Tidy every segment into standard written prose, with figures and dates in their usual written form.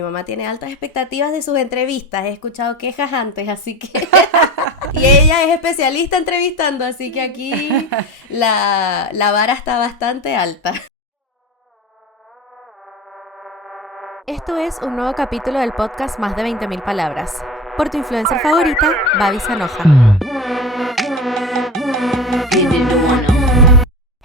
mi mamá tiene altas expectativas de sus entrevistas. He escuchado quejas antes, así que... Y ella es especialista entrevistando, así que aquí la vara está bastante alta. Esto es un nuevo capítulo del podcast Más de 20.000 palabras. Por tu influencer favorita, Babi Sanoja.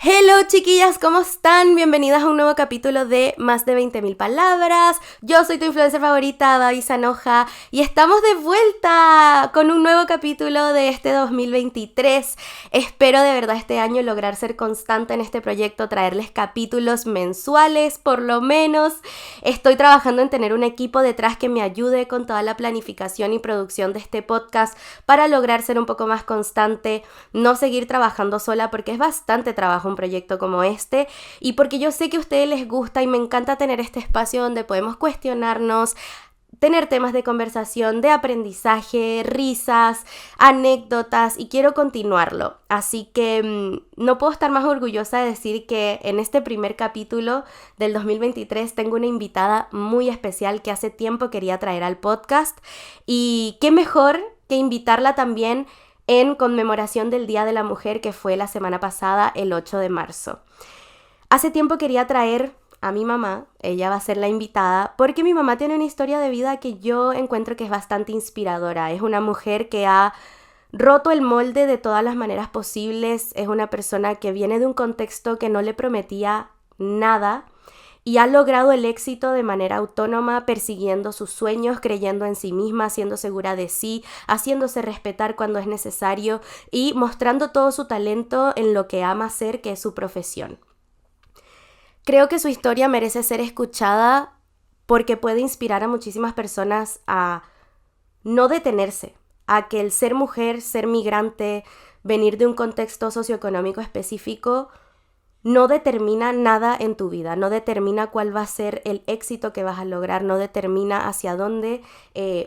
Hello chiquillas, ¿cómo están? Bienvenidas a un nuevo capítulo de Más de 20.000 palabras. Yo soy tu influencer favorita, Babi Sanoja, y estamos de vuelta con un nuevo capítulo de este 2023. Espero de verdad este año lograr ser constante en este proyecto, traerles capítulos mensuales por lo menos. Estoy trabajando en tener un equipo detrás que me ayude con toda la planificación y producción de este podcast para lograr ser un poco más constante, no seguir trabajando sola porque es bastante trabajo un proyecto como este, y porque yo sé que a ustedes les gusta y me encanta tener este espacio donde podemos cuestionarnos, tener temas de conversación, de aprendizaje, risas, anécdotas, y quiero continuarlo. Así que no puedo estar más orgullosa de decir que en este primer capítulo del 2023 tengo una invitada muy especial que hace tiempo quería traer al podcast, y qué mejor que invitarla también en conmemoración del Día de la Mujer, que fue la semana pasada, el 8 de marzo. Hace tiempo quería traer a mi mamá, ella va a ser la invitada, porque mi mamá tiene una historia de vida que yo encuentro que es bastante inspiradora. Es una mujer que ha roto el molde de todas las maneras posibles, es una persona que viene de un contexto que no le prometía nada, y ha logrado el éxito de manera autónoma, persiguiendo sus sueños, creyendo en sí misma, siendo segura de sí, haciéndose respetar cuando es necesario y mostrando todo su talento en lo que ama hacer, que es su profesión. Creo que su historia merece ser escuchada porque puede inspirar a muchísimas personas a no detenerse, a que el ser mujer, ser migrante, venir de un contexto socioeconómico específico no determina nada en tu vida, no determina cuál va a ser el éxito que vas a lograr, no determina hacia dónde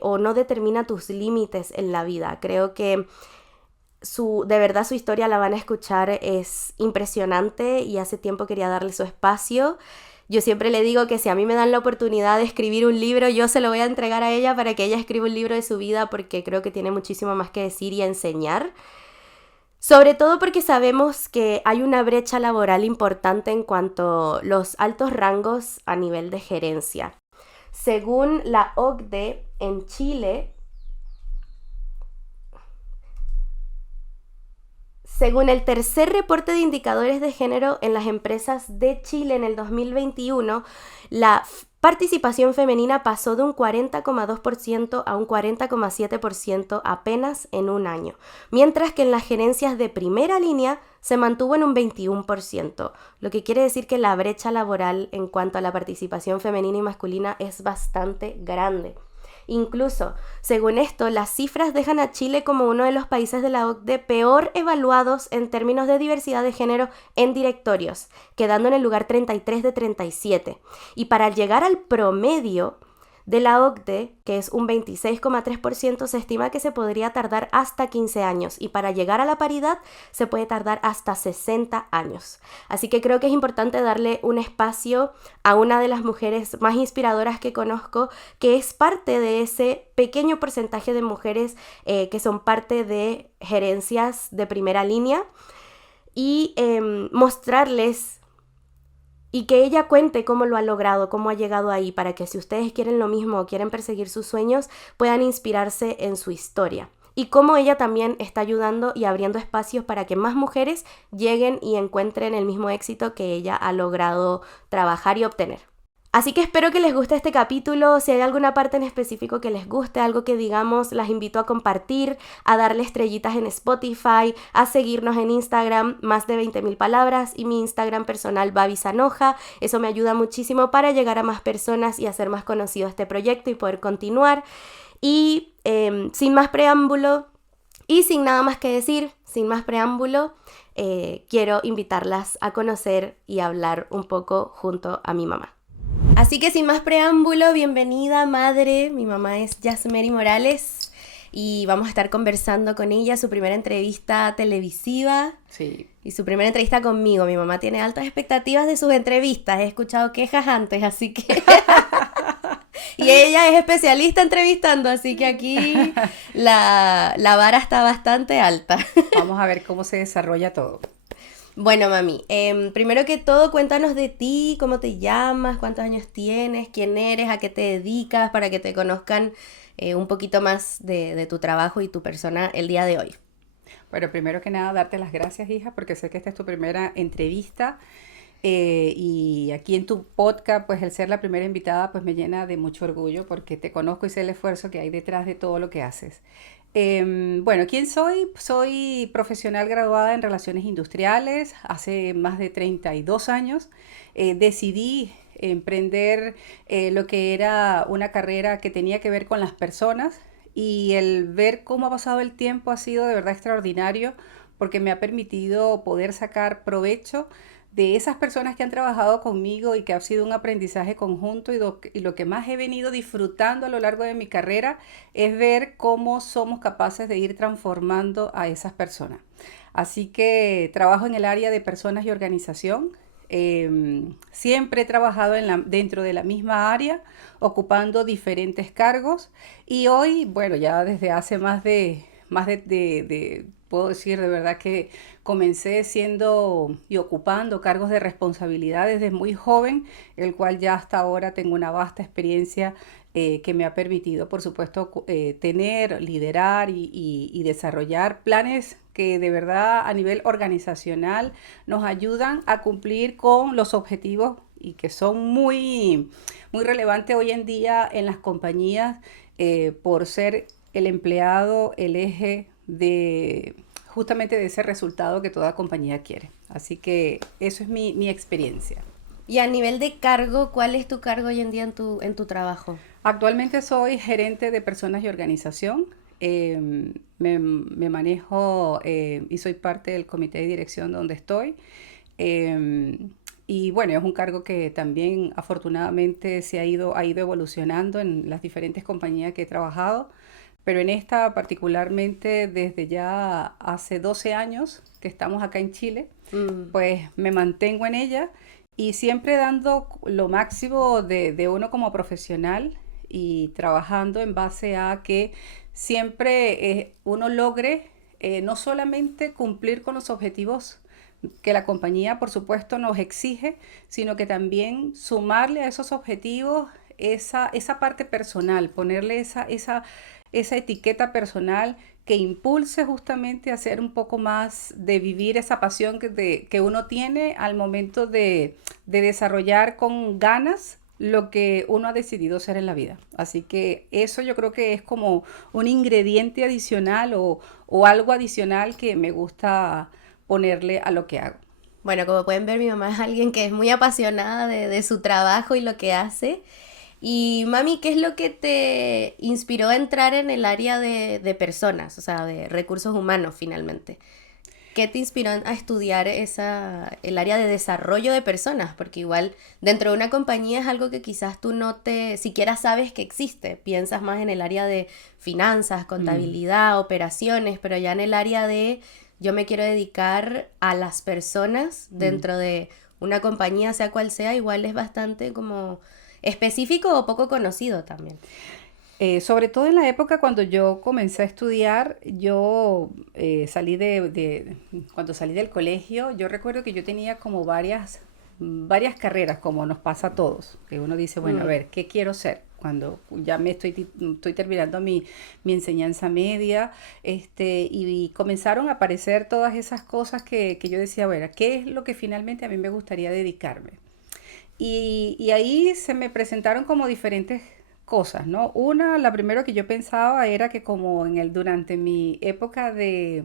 o no determina tus límites en la vida. Creo que de verdad su historia la van a escuchar, es impresionante y hace tiempo quería darle su espacio. Yo siempre le digo que si a mí me dan la oportunidad de escribir un libro, yo se lo voy a entregar a ella para que ella escriba un libro de su vida, porque creo que tiene muchísimo más que decir y enseñar. Sobre todo porque sabemos que hay una brecha laboral importante en cuanto a los altos rangos a nivel de gerencia. Según la OCDE, en Chile, según el tercer reporte de indicadores de género en las empresas de Chile en el 2021, la participación femenina pasó de un 40,2% a un 40,7% apenas en un año, mientras que en las gerencias de primera línea se mantuvo en un 21%, lo que quiere decir que la brecha laboral en cuanto a la participación femenina y masculina es bastante grande. Incluso, según esto, las cifras dejan a Chile como uno de los países de la OCDE peor evaluados en términos de diversidad de género en directorios, quedando en el lugar 33 de 37. Y para llegar al promedio de la OCDE, que es un 26,3%, se estima que se podría tardar hasta 15 años, y para llegar a la paridad se puede tardar hasta 60 años. Así que creo que es importante darle un espacio a una de las mujeres más inspiradoras que conozco, que es parte de ese pequeño porcentaje de mujeres que son parte de gerencias de primera línea, y mostrarles y que ella cuente cómo lo ha logrado, cómo ha llegado ahí, para que si ustedes quieren lo mismo o quieren perseguir sus sueños, puedan inspirarse en su historia. Y cómo ella también está ayudando y abriendo espacios para que más mujeres lleguen y encuentren el mismo éxito que ella ha logrado trabajar y obtener. Así que espero que les guste este capítulo. Si hay alguna parte en específico que les guste, algo que digamos, las invito a compartir, a darle estrellitas en Spotify, a seguirnos en Instagram, Más de 20.000 palabras, y mi Instagram personal, Babi Sanoja. Eso me ayuda muchísimo para llegar a más personas y hacer más conocido este proyecto y poder continuar. Y sin más preámbulo y sin nada más que decir, quiero invitarlas a conocer y hablar un poco junto a mi mamá. Así que sin más preámbulo, bienvenida madre. Mi mamá es Yasmeri Morales y vamos a estar conversando con ella, su primera entrevista televisiva. Sí. Y su primera entrevista conmigo. Mi mamá tiene altas expectativas de sus entrevistas. He escuchado quejas antes, así que Y ella es especialista entrevistando, así que aquí la vara está bastante alta. Vamos a ver cómo se desarrolla todo. Bueno, mami, primero que todo, cuéntanos de ti, cómo te llamas, cuántos años tienes, quién eres, a qué te dedicas, para que te conozcan un poquito más de tu trabajo y tu persona el día de hoy. Bueno, primero que nada, darte las gracias, hija, porque sé que esta es tu primera entrevista. Y aquí en tu podcast, pues el ser la primera invitada, pues me llena de mucho orgullo porque te conozco y sé el esfuerzo que hay detrás de todo lo que haces. Bueno, ¿quién soy? Soy profesional graduada en Relaciones Industriales. Hace más de 32 años decidí emprender lo que era una carrera que tenía que ver con las personas, y el ver cómo ha pasado el tiempo ha sido de verdad extraordinario porque me ha permitido poder sacar provecho de esas personas que han trabajado conmigo y que ha sido un aprendizaje conjunto, y lo que más he venido disfrutando a lo largo de mi carrera es ver cómo somos capaces de ir transformando a esas personas. Así que trabajo en el área de personas y organización. Siempre he trabajado dentro de la misma área, ocupando diferentes cargos, y hoy, bueno, ya desde hace puedo decir de verdad que comencé siendo y ocupando cargos de responsabilidad desde muy joven, el cual ya hasta ahora tengo una vasta experiencia que me ha permitido, por supuesto, tener, liderar y desarrollar planes que de verdad a nivel organizacional nos ayudan a cumplir con los objetivos y que son muy relevantes hoy en día en las compañías, por ser el empleado el eje de justamente de ese resultado que toda compañía quiere. Así que eso es mi experiencia. Y a nivel de cargo, ¿cuál es tu cargo hoy en día en tu trabajo? Actualmente soy gerente de personas y organización. Me manejo y soy parte del comité de dirección donde estoy. Eh, y bueno, es un cargo que también afortunadamente ha ido evolucionando en las diferentes compañías que he trabajado, pero en esta particularmente desde ya hace 12 años que estamos acá en Chile, Mm. pues me mantengo en ella y siempre dando lo máximo de uno como profesional, y trabajando en base a que siempre uno logre no solamente cumplir con los objetivos que la compañía, por supuesto, nos exige, sino que también sumarle a esos objetivos esa parte personal, ponerle esa etiqueta personal que impulse justamente a hacer un poco más, de vivir esa pasión que uno tiene al momento de desarrollar con ganas lo que uno ha decidido ser en la vida. Así que eso yo creo que es como un ingrediente adicional o algo adicional que me gusta ponerle a lo que hago. Bueno, como pueden ver, mi mamá es alguien que es muy apasionada de su trabajo y lo que hace. Y mami, ¿qué es lo que te inspiró a entrar en el área de personas, o sea, de recursos humanos finalmente? ¿Qué te inspiró a estudiar el área de desarrollo de personas? Porque igual dentro de una compañía es algo que quizás tú no te siquiera sabes que existe. Piensas más en el área de finanzas, Mm. contabilidad, operaciones, pero ya en el área de yo me quiero dedicar a las personas Mm. dentro de una compañía, sea cual sea, igual es bastante como específico o poco conocido también. Sobre todo en la época cuando yo comencé a estudiar, yo cuando salí del colegio, yo recuerdo que yo tenía como varias carreras, como nos pasa a todos, que uno dice, bueno, a Mm. ver, ¿qué quiero ser? Cuando ya estoy terminando mi enseñanza media, y comenzaron a aparecer todas esas cosas que yo decía, bueno, ¿qué es lo que finalmente a mí me gustaría dedicarme? Y ahí se me presentaron como diferentes cosas, ¿no? La primera que yo pensaba era que como durante mi época de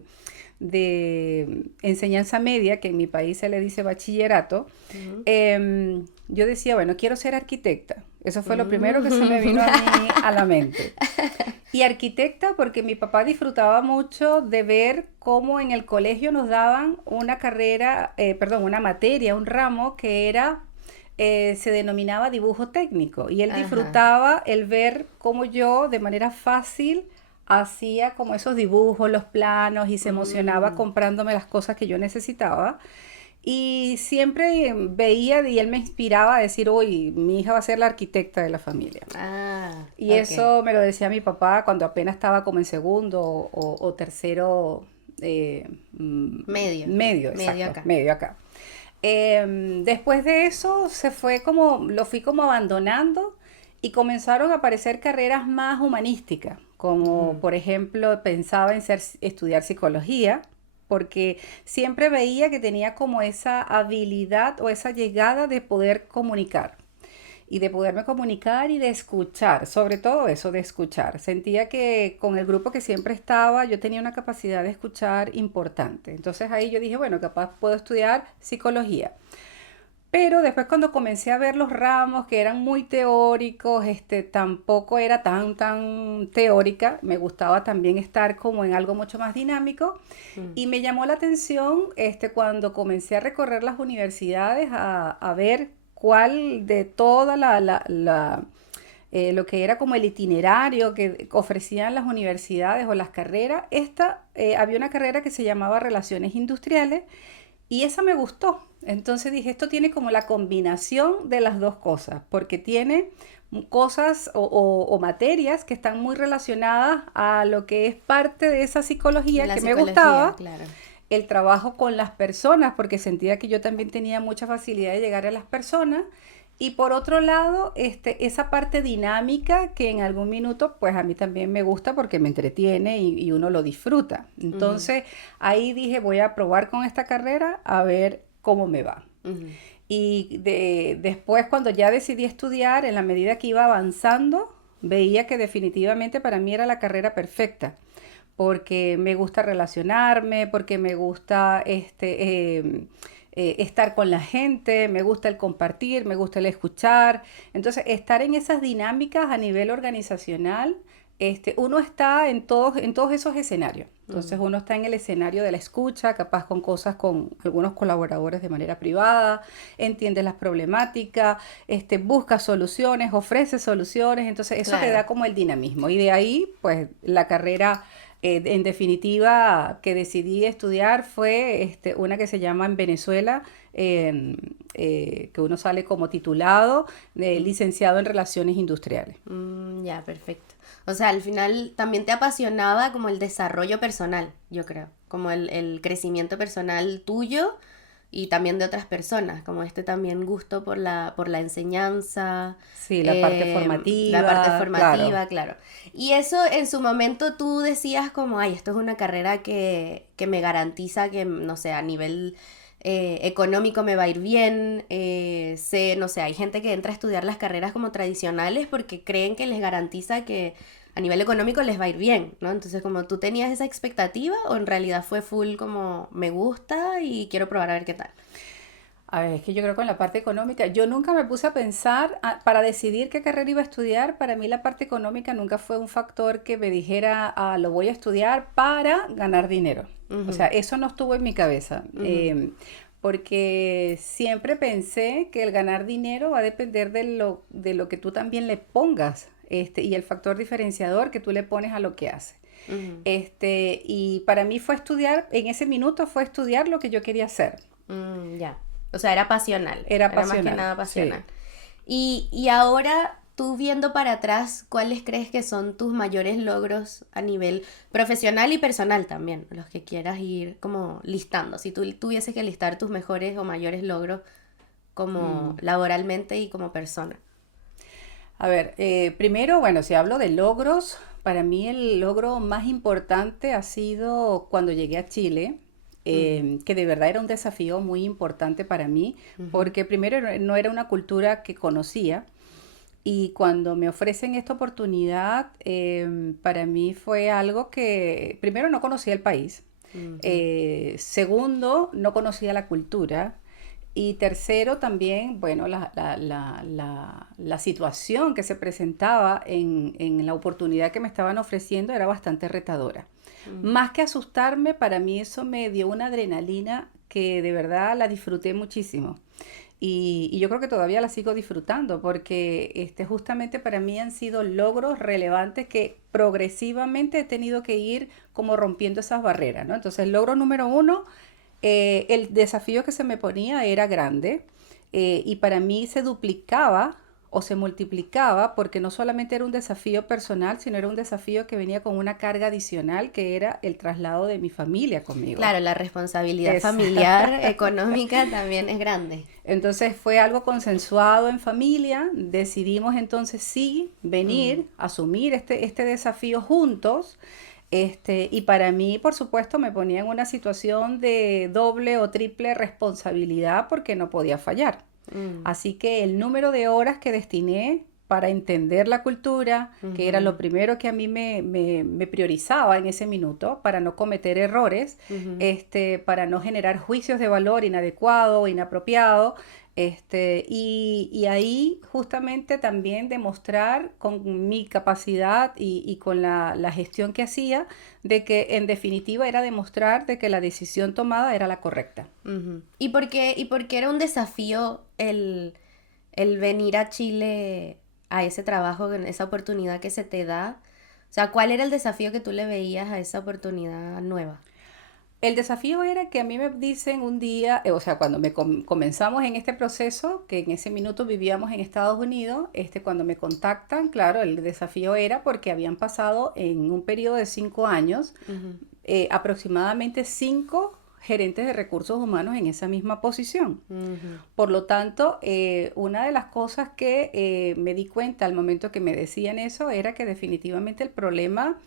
enseñanza media, que en mi país se le dice bachillerato, Mm. yo decía, bueno, quiero ser arquitecta. Eso fue lo primero que se me Mm. vino a mí a la mente. Y arquitecta porque mi papá disfrutaba mucho de ver cómo en el colegio nos daban una carrera, perdón, una materia, un ramo que se denominaba dibujo técnico. Y él Ajá. disfrutaba el ver cómo yo de manera fácil hacía como esos dibujos, los planos, y se emocionaba Mm. comprándome las cosas que yo necesitaba. Y siempre veía y él me inspiraba a decir, uy, mi hija va a ser la arquitecta de la familia. Ah, Y ok. eso me lo decía mi papá cuando apenas estaba como en segundo o tercero Medio, medio, medio exacto, acá. medio acá. Después de eso se fue como, lo fui como abandonando y comenzaron a aparecer carreras más humanísticas, como Ujú. por ejemplo pensaba en estudiar psicología, porque siempre veía que tenía como esa habilidad o esa llegada de poder comunicar y de poderme comunicar y de escuchar, sobre todo eso de escuchar. Sentía que con el grupo que siempre estaba yo tenía una capacidad de escuchar importante. Entonces ahí yo dije, bueno, capaz puedo estudiar psicología. Pero después cuando comencé a ver los ramos que eran muy teóricos, tampoco era tan teórica, me gustaba también estar como en algo mucho más dinámico Mm. y me llamó la atención cuando comencé a recorrer las universidades a ver cuál de toda lo que era como el itinerario que ofrecían las universidades o las carreras, había una carrera que se llamaba Relaciones Industriales y esa me gustó. Entonces dije, esto tiene como la combinación de las dos cosas, porque tiene cosas o materias que están muy relacionadas a lo que es parte de esa De psicología la que me psicología, gustaba, claro. el trabajo con las personas, porque sentía que yo también tenía mucha facilidad de llegar a las personas. Y por otro lado, esa parte dinámica que en algún minuto, pues a mí también me gusta porque me entretiene y uno lo disfruta. Ujú, Entonces, ahí dije, voy a probar con esta carrera a ver cómo me va. ujú. Y después, cuando ya decidí estudiar, en la medida que iba avanzando, veía que definitivamente para mí era la carrera perfecta porque me gusta relacionarme, porque me gusta estar con la gente, me gusta el compartir, me gusta el escuchar. Entonces, estar en esas dinámicas a nivel organizacional, uno está en todos esos escenarios. Entonces, Mm. uno está en el escenario de la escucha, capaz con cosas con algunos colaboradores de manera privada, entiende las problemáticas, busca soluciones, ofrece soluciones. Entonces, eso te Claro. da como el dinamismo. Y de ahí, pues, la carrera en definitiva, que decidí estudiar fue una que se llama en Venezuela, que uno sale como titulado de Mm. licenciado en Relaciones Industriales. Ya, perfecto. O sea, al final también te apasionaba como el desarrollo personal, yo creo, como el crecimiento personal tuyo y también de otras personas, como este también gusto por la enseñanza, Sí, la parte la parte formativa, claro. formativa, claro. Y eso en su momento tú decías como, ay, esto es una carrera que me garantiza que, no sé, a nivel económico me va a ir bien, sé, no sé, hay gente que entra a estudiar las carreras como tradicionales porque creen que les garantiza que a nivel económico les va a ir bien, ¿no? Entonces, como tú tenías esa expectativa o en realidad fue full como me gusta y quiero probar a ver qué tal. A ver, es que yo creo que en la parte económica, yo nunca me puse a pensar, para decidir qué carrera iba a estudiar, para mí la parte económica nunca fue un factor que me dijera, lo voy a estudiar para ganar dinero. O Ujú, sea, eso no estuvo en mi cabeza, ujú, porque siempre pensé que el ganar dinero va a depender de lo que tú también le pongas, y el factor diferenciador que tú le pones a lo que haces. ujú. Y para mí fue estudiar, en ese minuto fue estudiar lo que yo quería hacer. Ya. O sea, era pasional, Era era más que pasional, nada pasional. sí. Y ahora, tú viendo para atrás, ¿cuáles crees que son tus mayores logros a nivel profesional y personal también? Los que quieras ir como listando. Si tú tuvieses que listar tus mejores o mayores logros como Mm. laboralmente y como persona. A ver, primero, bueno, si hablo de logros, para mí el logro más importante ha sido cuando llegué a Chile, Mm, que de verdad era un desafío muy importante para mí, ujú, porque primero no era una cultura que conocía y cuando me ofrecen esta oportunidad, para mí fue algo que primero no conocía el país, ujú, segundo no conocía la cultura. Y tercero, también, bueno, la situación que se presentaba en la oportunidad que me estaban ofreciendo era bastante retadora. mm, Más que asustarme, para mí eso me dio una adrenalina que de verdad la disfruté muchísimo. Y yo creo que todavía la sigo disfrutando porque justamente para mí han sido logros relevantes que progresivamente he tenido que ir como rompiendo esas barreras, ¿no? Entonces, el logro número uno, El desafío que se me ponía era grande, y para mí se duplicaba o se multiplicaba porque no solamente era un desafío personal, sino era un desafío que venía con una carga adicional que era el traslado de mi familia conmigo. Claro, la responsabilidad Es, familiar, económica también es grande. entonces fue algo consensuado en familia, decidimos entonces sí Mm, venir, asumir este desafío juntos. Y para mí, por supuesto, me ponía en una situación de doble o triple responsabilidad porque no podía fallar. mm, Así que el número de horas que destiné para entender la cultura, que era lo ujú, primero que a mí me priorizaba en ese minuto, para no cometer errores, ujú. para no generar juicios de valor inadecuado o inapropiado, y ahí justamente también demostrar con mi capacidad y con la gestión que hacía, de que en definitiva era demostrar de que la decisión tomada era la correcta. Ujú. Y por qué era un desafío el venir a Chile a ese trabajo, en esa oportunidad que se te da? O sea, ¿cuál era el desafío que tú le veías a esa oportunidad nueva? El desafío era que a mí me dicen un día, o sea, cuando comenzamos en este proceso, que en ese minuto vivíamos en Estados Unidos, cuando me contactan, claro, el desafío era porque habían pasado en un periodo de 5 años, Ujú, aproximadamente 5 gerentes de recursos humanos en esa misma posición. ujú, Por lo tanto, una de las cosas que me di cuenta al momento que me decían eso era que definitivamente el problema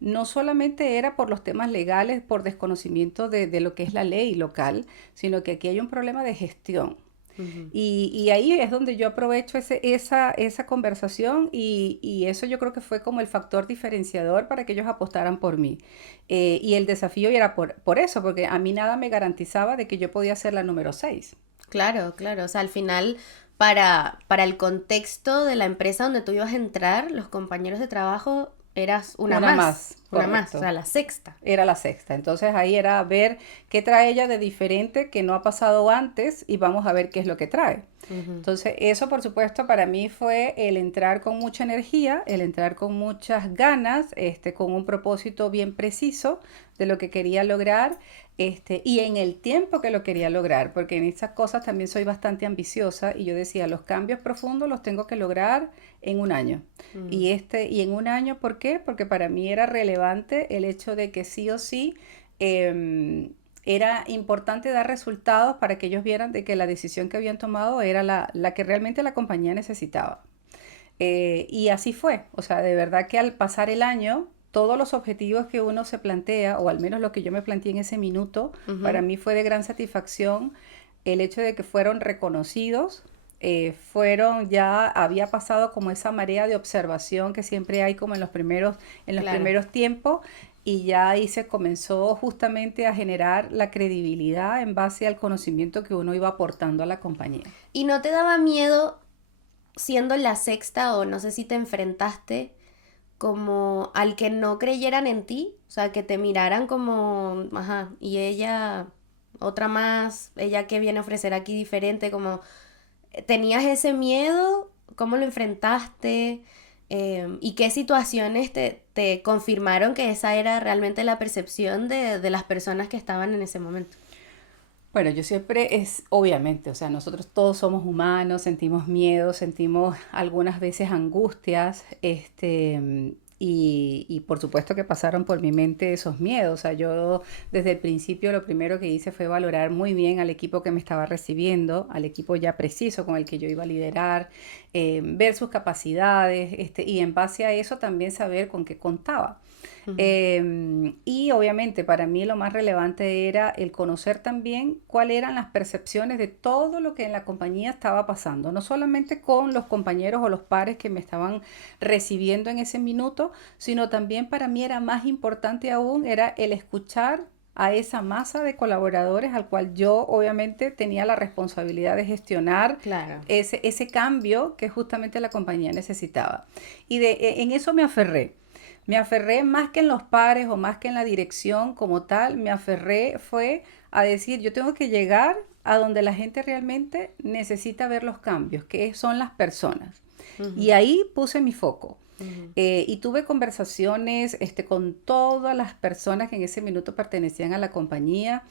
no solamente era por los temas legales, por desconocimiento de lo que es la ley local, sino que aquí hay un problema de gestión. ujú. Y ahí es donde yo aprovecho esa conversación y eso yo creo que fue como el factor diferenciador para que ellos apostaran por mí. Y el desafío era por eso, porque a mí nada me garantizaba de que yo podía ser la número 6. Claro, claro. O sea, al final, para el contexto de la empresa donde tú ibas a entrar, los compañeros de trabajo eras una Una más. más, Una más, o correcto. sea, la sexta. Era la sexta. Entonces ahí era ver qué trae ella de diferente que no ha pasado antes y vamos a ver qué es lo que trae. Ujú, Entonces eso por supuesto para mí fue el entrar con mucha energía, el entrar con muchas ganas, con un propósito bien preciso de lo que quería lograr, y en el tiempo que lo quería lograr, porque en esas cosas también soy bastante ambiciosa y yo decía, los cambios profundos los tengo que lograr en un año. mm, Y en un año, ¿por qué? Porque para mí era relevante el hecho de que sí o sí em, era importante dar resultados para que ellos vieran de que la decisión que habían tomado era la que realmente la compañía necesitaba. Y así fue. O sea, de verdad que al pasar el año, todos los objetivos que uno se plantea, o al menos lo que yo me planteé en ese minuto, para ujú. mí fue de gran satisfacción el hecho de que fueron reconocidos. Ya había pasado como esa marea de observación que siempre hay como en los Claro. primeros tiempos, y ya ahí se comenzó justamente a generar la credibilidad en base al conocimiento que uno iba aportando a la compañía. ¿Y no te daba miedo siendo la sexta o no sé si te enfrentaste como al que no creyeran en ti? O sea, que te miraran como, ajá, y ella, otra más, ella que viene a ofrecer aquí diferente, como, ¿tenías ese miedo? ¿Cómo lo enfrentaste? ¿Y qué situaciones te confirmaron que esa era realmente la percepción de las personas que estaban en ese momento? Bueno, yo siempre obviamente, o sea, nosotros todos somos humanos, sentimos miedo, sentimos algunas veces angustias, y por supuesto que pasaron por mi mente esos miedos. O sea, yo desde el principio lo primero que hice fue valorar muy bien al equipo que me estaba recibiendo, al equipo ya preciso con el que yo iba a liderar, ver sus capacidades, y en base a eso también saber con qué contaba. Ujú, Y obviamente para mí lo más relevante era el conocer también cuáles eran las percepciones de todo lo que en la compañía estaba pasando, no solamente con los compañeros o los pares que me estaban recibiendo en ese minuto, sino también para mí era más importante aún, era el escuchar a esa masa de colaboradores al cual yo obviamente tenía la responsabilidad de gestionar claro. ese cambio que justamente la compañía necesitaba. En eso me aferré. Me aferré más que en los pares o más que en la dirección como tal, me aferré fue a decir, yo tengo que llegar a donde la gente realmente necesita ver los cambios, que son las personas. Y Ujú, ahí puse mi foco. ujú, Y tuve conversaciones con todas las personas que en ese minuto pertenecían a la compañía.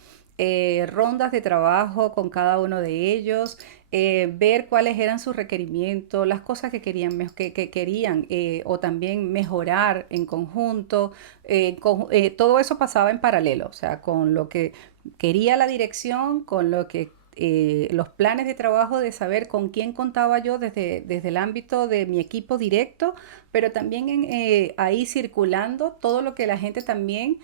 rondas de trabajo con cada uno de ellos, ver cuáles eran sus requerimientos, las cosas que querían, que querían o también mejorar en conjunto. Todo eso pasaba en paralelo, o sea, con lo que quería la dirección, con lo que los planes de trabajo de saber con quién contaba yo desde el ámbito de mi equipo directo, pero también ahí circulando todo lo que la gente también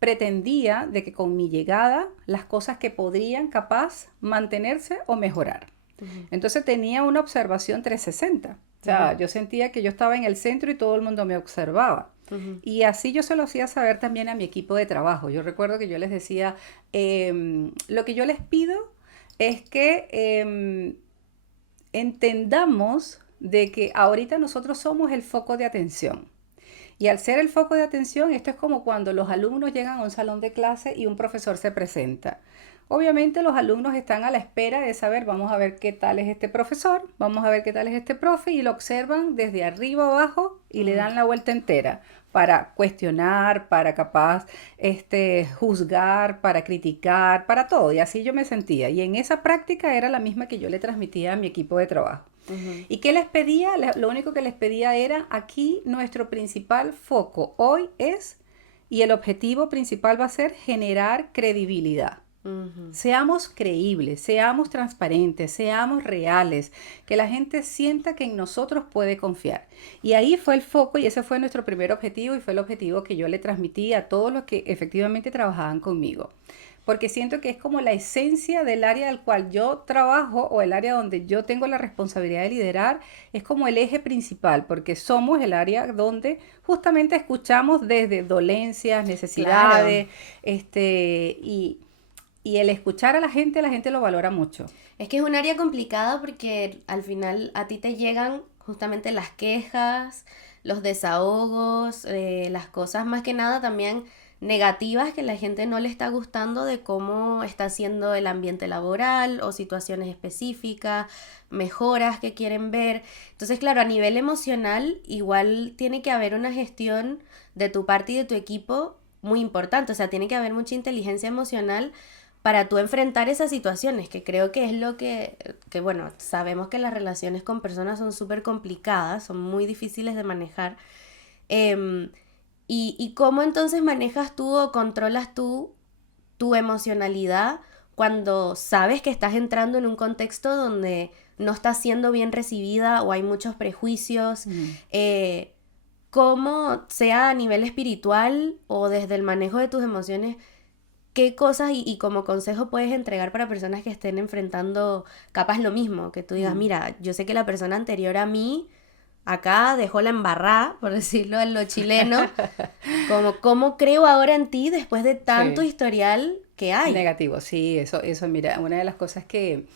pretendía de que con mi llegada las cosas que podrían capaz mantenerse o mejorar. Ujú, Entonces tenía una observación 360. O sea, ujú, yo sentía que yo estaba en el centro y todo el mundo me observaba. ujú, Y así yo se lo hacía saber también a mi equipo de trabajo. Yo recuerdo que yo les decía, lo que yo les pido es que entendamos de que ahorita nosotros somos el foco de atención. Y al ser el foco de atención, esto es como cuando los alumnos llegan a un salón de clase y un profesor se presenta. Obviamente los alumnos están a la espera de saber, vamos a ver qué tal es este profesor, vamos a ver qué tal es este profe y lo observan desde arriba abajo y le ujú. dan la vuelta entera para cuestionar, para capaz juzgar, para criticar, para todo. Y así yo me sentía. Y en esa práctica era la misma que yo le transmitía a mi equipo de trabajo. Ujú. ¿Y qué les pedía? Lo único que les pedía era, aquí nuestro principal foco hoy es, y el objetivo principal va a ser generar credibilidad. Ujú. Seamos creíbles, seamos transparentes, seamos reales, que la gente sienta que en nosotros puede confiar. Y ahí fue el foco y ese fue nuestro primer objetivo y fue el objetivo que yo le transmití a todos los que efectivamente trabajaban conmigo. Porque siento que es como la esencia del área al cual yo trabajo o el área donde yo tengo la responsabilidad de liderar, es como el eje principal, porque somos el área donde justamente escuchamos desde dolencias, Claro. necesidades, y el escuchar a la gente lo valora mucho. Es que es un área complicada porque al final a ti te llegan justamente las quejas, los desahogos, las cosas más que nada también negativas que la gente no le está gustando de cómo está siendo el ambiente laboral o situaciones específicas, mejoras que quieren ver. Entonces, claro, a nivel emocional igual tiene que haber una gestión de tu parte y de tu equipo muy importante. O sea, tiene que haber mucha inteligencia emocional para tú enfrentar esas situaciones, que creo que es lo que bueno, sabemos que las relaciones con personas son súper complicadas, son muy difíciles de manejar. Em, y cómo entonces manejas tú o controlas tú tu emocionalidad cuando sabes que estás entrando en un contexto donde no estás siendo bien recibida o hay muchos prejuicios, Mm. eh, cómo sea a nivel espiritual o desde el manejo de tus emociones, qué cosas y como consejo puedes entregar para personas que estén enfrentando capaz lo mismo, que tú digas, Mm. mira, yo sé que la persona anterior a mí acá dejó la embarrada, por decirlo en lo chileno, como cómo creo ahora en ti después de tanto Sí. historial que hay. Negativo, sí, eso, mira, una de las cosas que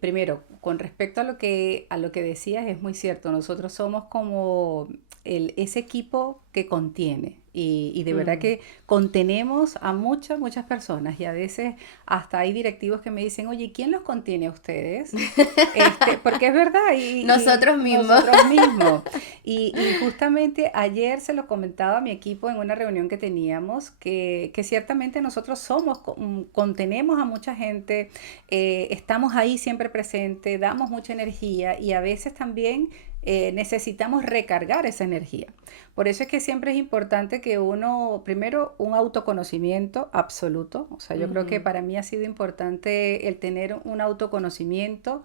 primero, con respecto a lo que decías, es muy cierto, nosotros somos como ese equipo que contiene y de verdad Mm. que contenemos a muchas, muchas personas y a veces hasta hay directivos que me dicen, oye, ¿quién los contiene a ustedes? Porque es verdad Nosotros y mismos. nosotros mismos. Y justamente ayer se lo comentaba a mi equipo en una reunión que teníamos, que ciertamente nosotros contenemos a mucha gente, estamos ahí siempre presentes, damos mucha energía y a veces también necesitamos recargar esa energía. Por eso es que siempre es importante que uno, primero, un autoconocimiento absoluto. O sea, yo creo que Ujú. para mí ha sido importante el tener un autoconocimiento,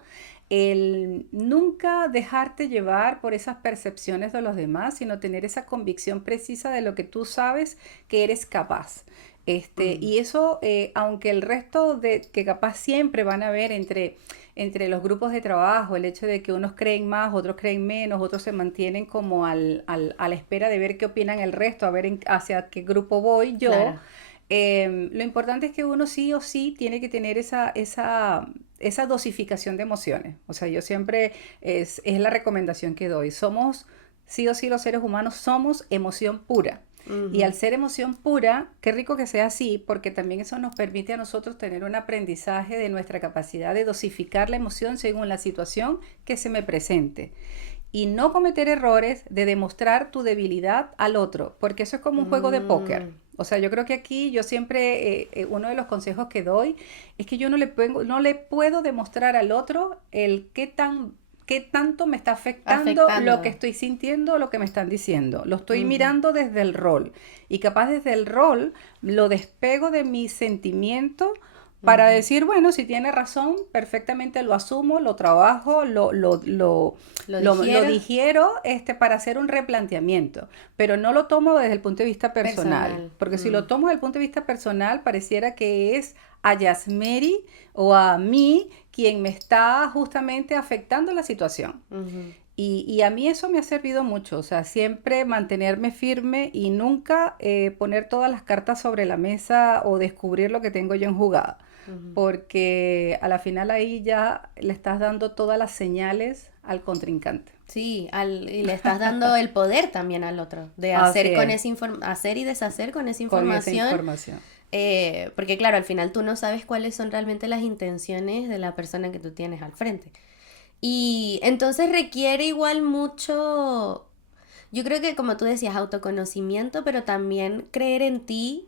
el nunca dejarte llevar por esas percepciones de los demás, sino tener esa convicción precisa de lo que tú sabes que eres capaz. Mm. Y eso, aunque el resto de que capaz siempre van a ver entre los grupos de trabajo, el hecho de que unos creen más, otros creen menos, otros se mantienen como a la espera de ver qué opinan el resto, a ver hacia qué grupo voy yo. Claro. Lo importante es que uno sí o sí tiene que tener esa dosificación de emociones. O sea, yo siempre es la recomendación que doy. Somos, sí o sí los seres humanos somos emoción pura. Y al Ujú. ser emoción pura, qué rico que sea así, porque también eso nos permite a nosotros tener un aprendizaje de nuestra capacidad de dosificar la emoción según la situación que se me presente. Y no cometer errores de demostrar tu debilidad al otro, porque eso es como un juego de póker. Mm. O sea, yo creo que aquí yo siempre, uno de los consejos que doy es que yo no le puedo demostrar al otro el qué tanto me está afectando lo que Afectando. estoy sintiendo o lo que me están diciendo. Lo estoy Ujú, mirando desde el rol. Y capaz desde el rol lo despego de mi sentimiento para ujú. decir, bueno, si tiene razón, perfectamente lo asumo, lo trabajo, ¿Lo lo digiero? digiero para hacer un replanteamiento, pero no lo tomo desde el punto de vista personal, Personal. porque si Mm, lo tomo desde el punto de vista personal, pareciera que es a Yasmeri o a mí quien me está justamente afectando la situación. ujú. Y a mí eso me ha servido mucho, o sea, siempre mantenerme firme y nunca poner todas las cartas sobre la mesa o descubrir lo que tengo yo en jugada, Ujú. porque a la final ahí ya le estás dando todas las señales al contrincante. Sí, y le estás dando el poder también al otro, de Así hacer con es, esa hacer y deshacer con esa con esa información, información. porque claro, al final tú no sabes cuáles son realmente las intenciones de la persona que tú tienes al frente. Y entonces requiere igual mucho, yo creo que como tú decías, autoconocimiento, pero también creer en ti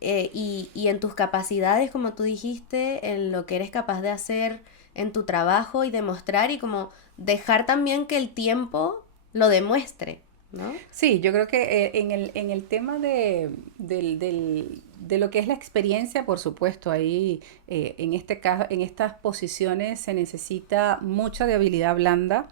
y en tus capacidades, como tú dijiste, en lo que eres capaz de hacer en tu trabajo y demostrar y como dejar también que el tiempo lo demuestre, ¿no? Sí, yo creo que en el tema de lo que es la experiencia, por supuesto, ahí en este caso, en estas posiciones se necesita mucha de habilidad blanda,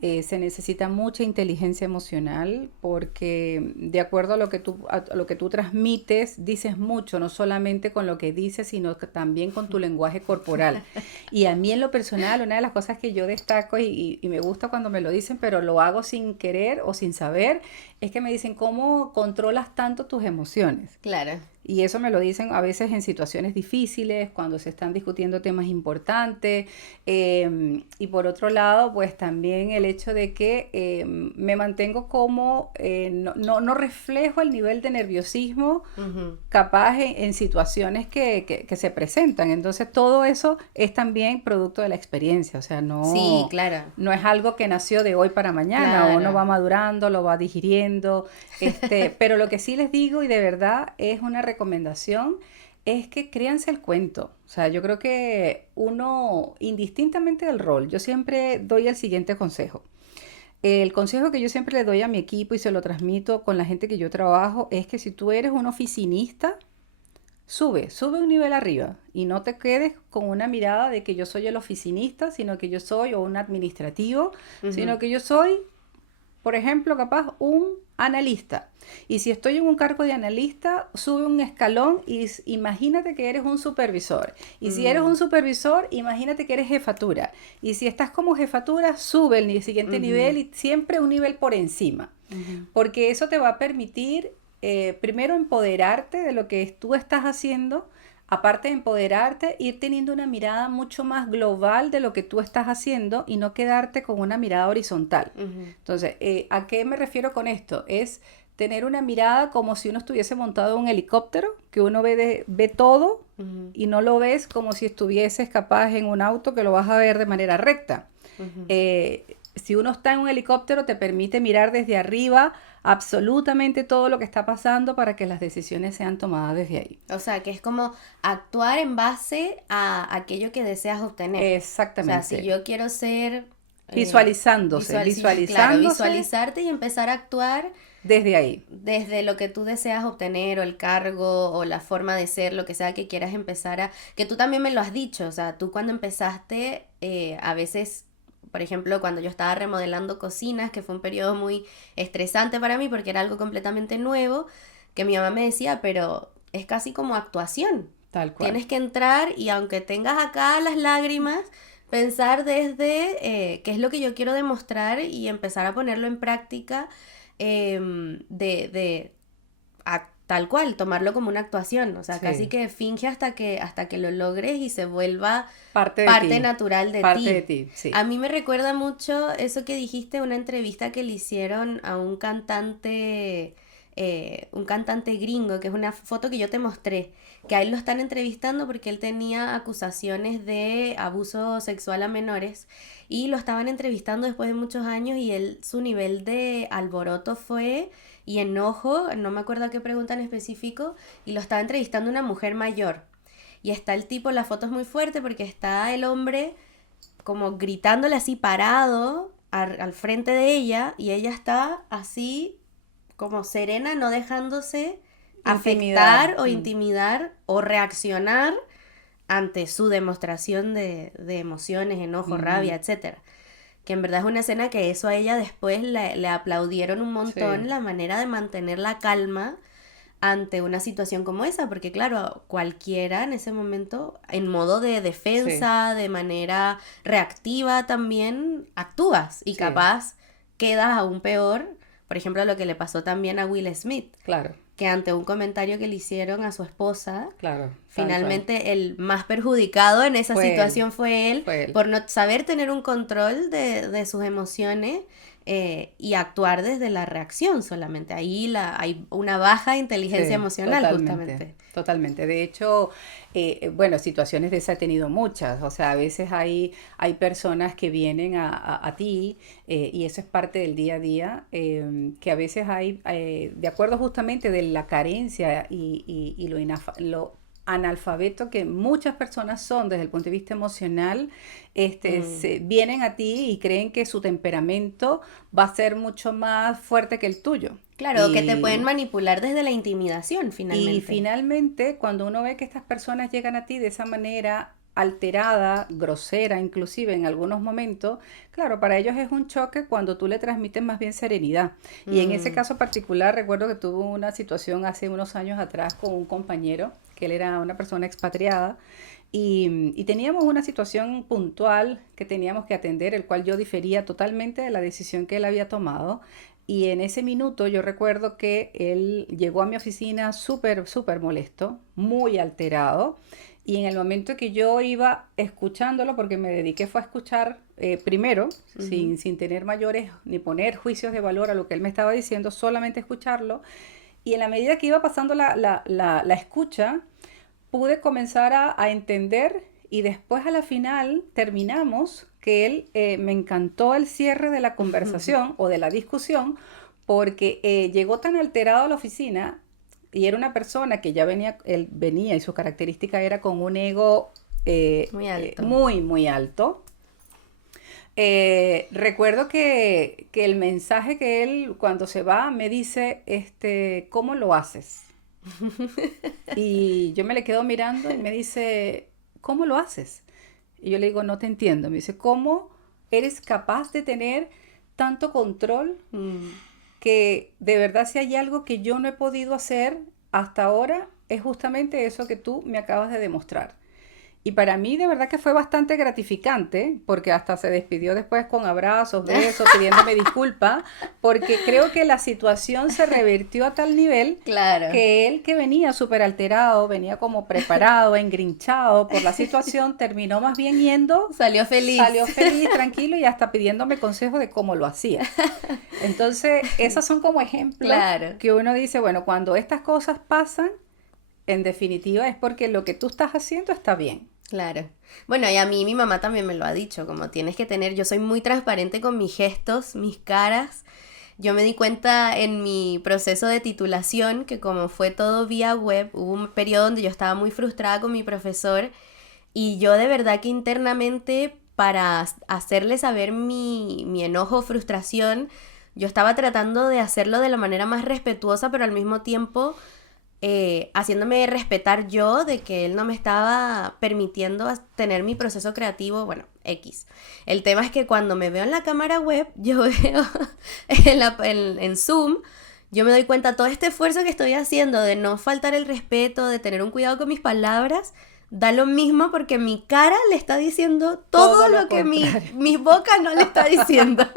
se necesita mucha inteligencia emocional, porque de acuerdo a lo que tú transmites, dices mucho, no solamente con lo que dices, sino que también con tu lenguaje corporal. Y a mí en lo personal, una de las cosas que yo destaco y me gusta cuando me lo dicen, pero lo hago sin querer o sin saber, es que me dicen, ¿cómo controlas tanto tus emociones? Claro. Y eso me lo dicen a veces en situaciones difíciles, cuando se están discutiendo temas importantes. Y por otro lado, pues también el hecho de que me mantengo como, no reflejo el nivel de nerviosismo Ujú. capaz en situaciones que se presentan. Entonces todo eso es también producto de la experiencia. O sea, Sí, claro, no es algo que nació de hoy para mañana, uno claro. va madurando, lo va digiriendo, pero lo que sí les digo y de verdad es una recomendación es que créanse el cuento. O sea, yo creo que uno, indistintamente del rol, yo siempre doy el siguiente consejo. El consejo que yo siempre le doy a mi equipo y se lo transmito con la gente que yo trabajo es que si tú eres un oficinista, sube un nivel arriba y no te quedes con una mirada de que yo soy el oficinista, sino que yo soy o un administrativo, Ujú, sino que yo soy, por ejemplo, capaz un analista. Y si estoy en un cargo de analista, sube un escalón y imagínate que eres un supervisor. Y si eres mm, un supervisor, imagínate que eres jefatura. Y si estás como jefatura, sube el siguiente ujú, nivel y siempre un nivel por encima. ujú. Porque eso te va a permitir, primero, empoderarte de lo que tú estás haciendo. Aparte de empoderarte, ir teniendo una mirada mucho más global de lo que tú estás haciendo y no quedarte con una mirada horizontal. Ujú, Entonces, ¿a qué me refiero con esto? Es tener una mirada como si uno estuviese montado en un helicóptero, que uno ve todo ujú, y no lo ves como si estuvieses capaz en un auto que lo vas a ver de manera recta. ujú. Si uno está en un helicóptero, te permite mirar desde arriba absolutamente todo lo que está pasando para que las decisiones sean tomadas desde ahí. O sea, que es como actuar en base a aquello que deseas obtener. O sea, si Exactamente. yo quiero ser, sí, claro, Visualizándose visualizarte y empezar a actuar desde ahí. desde lo que tú deseas obtener o el cargo o la forma de ser, lo que sea que quieras empezar a... Que tú también me lo has dicho, o sea, tú cuando empezaste, a veces, por ejemplo, cuando yo estaba remodelando cocinas, que fue un periodo muy estresante para mí porque era algo completamente nuevo, que mi mamá me decía, pero es casi como actuación. Tal cual. Tienes que entrar y aunque tengas acá las lágrimas, pensar desde qué es lo que yo quiero demostrar y empezar a ponerlo en práctica de tal cual, tomarlo como una actuación, o sea, casi Sí. que finge hasta que lo logres y se vuelva Parte de parte ti. natural de Parte de ti. ti, A sí. mí me recuerda mucho eso que dijiste, una entrevista que le hicieron a un cantante un cantante gringo, que es una foto que yo te mostré, que a él lo están entrevistando porque él tenía acusaciones de abuso sexual a menores y lo estaban entrevistando después de muchos años y él, su nivel de alboroto fue y enojo, no me acuerdo qué pregunta en específico, y lo estaba entrevistando una mujer mayor. Y está el tipo, la foto es muy fuerte porque está el hombre como gritándole así parado al frente de ella y ella está así como serena, no dejándose afectar o intimidar o reaccionar ante su demostración de emociones, enojo, rabia, etcétera. Que en verdad es una escena que eso a ella después le aplaudieron un montón, la manera de mantener la calma ante una situación como esa, porque claro, cualquiera en ese momento, en modo de defensa, de manera reactiva también, actúas y capaz quedas aún peor. Por ejemplo, lo que le pasó también a Will Smith. Claro. Que ante un comentario que le hicieron a su esposa, claro, finalmente el más perjudicado en esa situación fue él, por no saber tener un control de sus emociones y actuar desde la reacción solamente. Ahí hay una baja inteligencia emocional, justamente. Totalmente. De hecho, bueno, situaciones de esas he tenido muchas. O sea, a veces hay personas que vienen a ti y eso es parte del día a día, que a veces hay, de acuerdo justamente de la carencia y lo analfabeto que muchas personas son desde el punto de vista emocional, vienen a ti y creen que su temperamento va a ser mucho más fuerte que el tuyo. Claro, que te pueden manipular desde la intimidación, finalmente. Y finalmente, cuando uno ve que estas personas llegan a ti de esa manera alterada, grosera, inclusive en algunos momentos, claro, para ellos es un choque cuando tú le transmites más bien serenidad. Y en ese caso particular, recuerdo que tuve una situación hace unos años atrás con un compañero, que él era una persona expatriada, y teníamos una situación puntual que teníamos que atender, el cual yo difería totalmente de la decisión que él había tomado. Y en ese minuto yo recuerdo que él llegó a mi oficina súper, súper molesto, muy alterado. Y en el momento que yo iba escuchándolo, porque me dediqué fue a escuchar primero, sin tener mayores ni poner juicios de valor a lo que él me estaba diciendo, solamente escucharlo. Y en la medida que iba pasando la escucha, pude comenzar a entender y después a la final terminamos que él, me encantó el cierre de la conversación o de la discusión porque llegó tan alterado a la oficina y era una persona que ya él venía y su característica era con un ego muy alto. Muy alto. Recuerdo que el mensaje que él cuando se va me dice, ¿cómo lo haces? Y yo me le quedo mirando y me dice, ¿cómo lo haces? Y yo le digo, no te entiendo. Me dice, ¿cómo eres capaz de tener tanto control? Que de verdad si hay algo que yo no he podido hacer hasta ahora, es justamente eso que tú me acabas de demostrar. Y para mí de verdad que fue bastante gratificante, porque hasta se despidió después con abrazos, besos, pidiéndome disculpas, porque creo que la situación se revirtió a tal nivel que él, que venía súper alterado, venía como preparado, engrinchado por la situación, terminó más bien yendo. Salió feliz, tranquilo y hasta pidiéndome consejo de cómo lo hacía. Entonces, esos son como ejemplos que uno dice, bueno, cuando estas cosas pasan, en definitiva es porque lo que tú estás haciendo está bien. Claro. Bueno, y a mí mi mamá también me lo ha dicho, como tienes que tener, yo soy muy transparente con mis gestos, mis caras. Yo me di cuenta en mi proceso de titulación que como fue todo vía web, hubo un periodo donde yo estaba muy frustrada con mi profesor y yo de verdad que internamente para hacerle saber mi enojo o frustración, yo estaba tratando de hacerlo de la manera más respetuosa, pero al mismo tiempo haciéndome respetar yo de que él no me estaba permitiendo tener mi proceso creativo, bueno, X. El tema es que cuando me veo en la cámara web, yo veo en Zoom, yo me doy cuenta todo este esfuerzo que estoy haciendo de no faltar el respeto, de tener un cuidado con mis palabras, da lo mismo porque mi cara le está diciendo todo lo que mi boca no le está diciendo.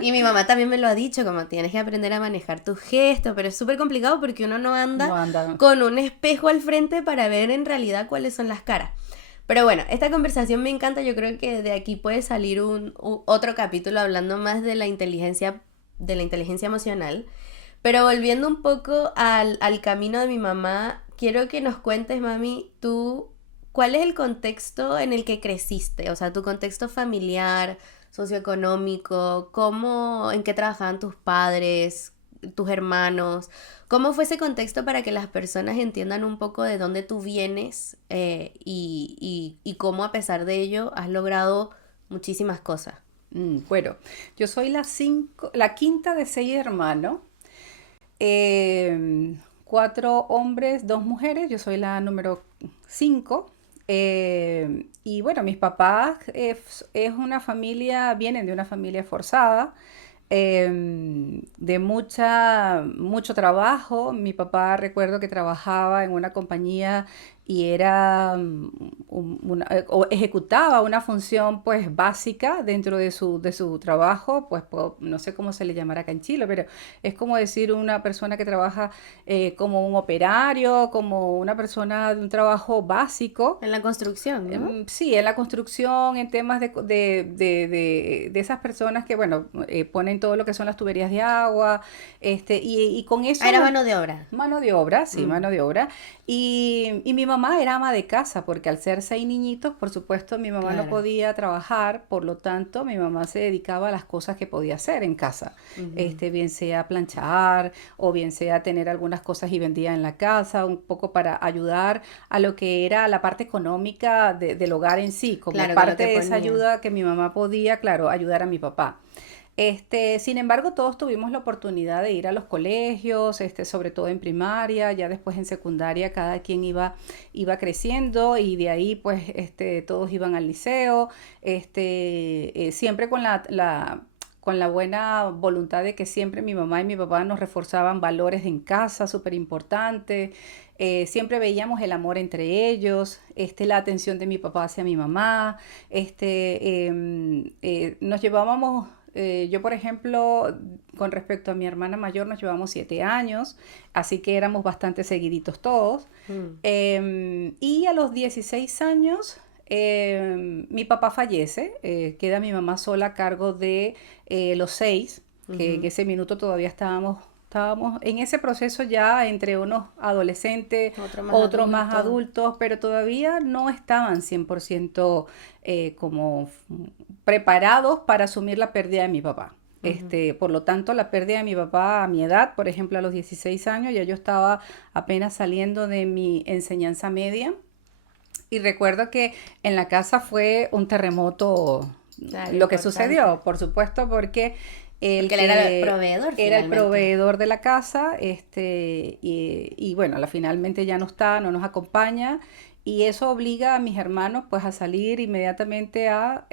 Y mi mamá también me lo ha dicho, como tienes que aprender a manejar tus gestos, pero es súper complicado porque uno no anda con un espejo al frente para ver en realidad cuáles son las caras. Pero bueno, esta conversación me encanta, yo creo que de aquí puede salir otro capítulo hablando más de la inteligencia emocional. Pero volviendo un poco al camino de mi mamá, quiero que nos cuentes, mami, tú, ¿cuál es el contexto en el que creciste? O sea, tu contexto familiar, socioeconómico, en qué trabajaban tus padres, tus hermanos. ¿Cómo fue ese contexto para que las personas entiendan un poco de dónde tú vienes y cómo a pesar de ello has logrado muchísimas cosas? Bueno, yo soy la quinta de 6 hermanos, eh, 4 hombres, 2 mujeres, yo soy la número 5. Y bueno, mis papás es una familia, vienen de una familia forzada, de mucho trabajo. Mi papá recuerdo que trabajaba en una compañía y era o ejecutaba una función pues básica dentro de su trabajo, pues no sé cómo se le llamará acá en Chile, pero es como decir una persona que trabaja como un operario, como una persona de un trabajo básico. En la construcción, ¿no? Sí, en la construcción, en temas de esas personas que, bueno, ponen todo lo que son las tuberías de agua, y con Ah, eso era mano de obra. mano de obra, sí, Mm, mano de obra. Y mi mamá era ama de casa, porque al ser 6 niñitos, por supuesto, mi mamá no claro. podía trabajar, por lo tanto, mi mamá se dedicaba a las cosas que podía hacer en casa, Ujú. bien sea planchar, o bien sea tener algunas cosas y vendía en la casa, un poco para ayudar a lo que era la parte económica del hogar en sí, como Claro, con lo parte que de esa ponía. ayuda que mi mamá podía, claro, ayudar a mi papá. Sin embargo, todos tuvimos la oportunidad de ir a los colegios, sobre todo en primaria, ya después en secundaria cada quien iba creciendo y de ahí pues todos iban al liceo, siempre con la buena voluntad de que siempre mi mamá y mi papá nos reforzaban valores en casa, súper importante. Siempre veíamos el amor entre ellos, la atención de mi papá hacia mi mamá, nos llevábamos, yo por ejemplo, con respecto a mi hermana mayor nos llevamos 7 años, así que éramos bastante seguiditos todos. Mm, Y a los 16 años mi papá fallece, queda mi mamá sola a cargo de los 6, que en ujú. ese minuto todavía estábamos en ese proceso ya entre unos adolescentes, Otro más otros más adulto. adultos, pero todavía no estaban 100% como preparados para asumir la pérdida de mi papá. Ujú. Por lo tanto, la pérdida de mi papá a mi edad, por ejemplo, a los 16 años, ya yo estaba apenas saliendo de mi enseñanza media. Y recuerdo que en la casa fue un terremoto Claro, lo que importante. sucedió, por supuesto, porque el Porque él era el que proveedor era el finalmente. proveedor de la casa, y bueno, finalmente ya no está, no nos acompaña, y eso obliga a mis hermanos pues a salir inmediatamente a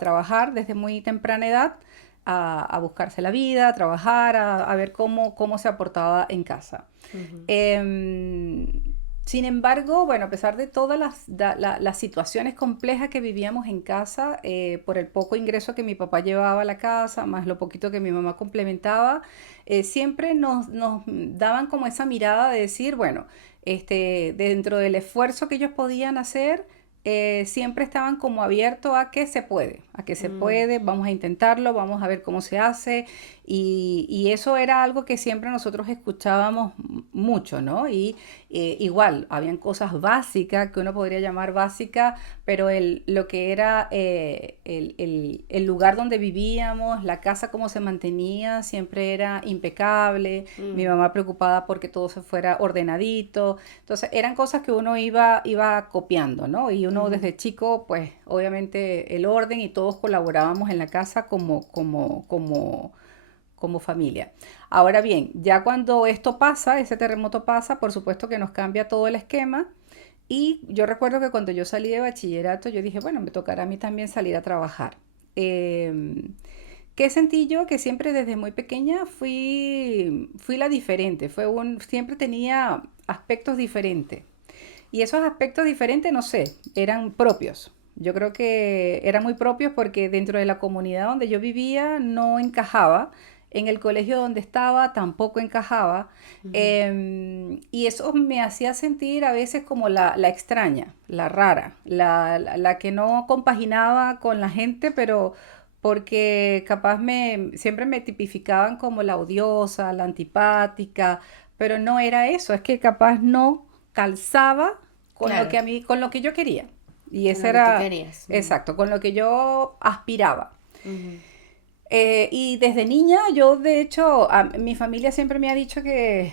trabajar desde muy temprana edad, a buscarse la vida, a trabajar, a ver cómo se aportaba en casa. Ujú. Em, Sin embargo, bueno, a pesar de todas las situaciones complejas que vivíamos en casa, por el poco ingreso que mi papá llevaba a la casa, más lo poquito que mi mamá complementaba, siempre nos daban como esa mirada de decir, bueno, dentro del esfuerzo que ellos podían hacer, siempre estaban como abiertos a que se Mm, puede, vamos a intentarlo, vamos a ver cómo se hace. Y eso era algo que siempre nosotros escuchábamos mucho, ¿no? Y igual, habían cosas básicas que uno podría llamar básicas, pero lo que era el lugar donde vivíamos, la casa como se mantenía, siempre era impecable. Mi mm, mamá preocupada porque todo se fuera ordenadito. Entonces, eran cosas que uno iba copiando, ¿no? Y uno ujú. desde chico, pues, obviamente el orden y todos colaborábamos en la casa como familia. Ahora bien, ya cuando esto pasa, ese terremoto pasa, por supuesto que nos cambia todo el esquema. Y yo recuerdo que cuando yo salí de bachillerato, yo dije, bueno, me tocará a mí también salir a trabajar. ¿Qué sentí yo? Que siempre desde muy pequeña fui la diferente, siempre tenía aspectos diferentes. Y esos aspectos diferentes, no sé, eran propios. Yo creo que eran muy propios porque dentro de la comunidad donde yo vivía no encajaba, en el colegio donde estaba tampoco encajaba, Ujú. y eso me hacía sentir a veces como la extraña, la rara, la que no compaginaba con la gente, porque capaz siempre me tipificaban como la odiosa, la antipática, pero no era eso, es que capaz no calzaba con lo Claro, que con lo que yo quería. Y con ese lo que tú era, querías. Ujú, exacto, con lo que yo aspiraba. ujú. Y desde niña yo, de hecho, mi familia siempre me ha dicho que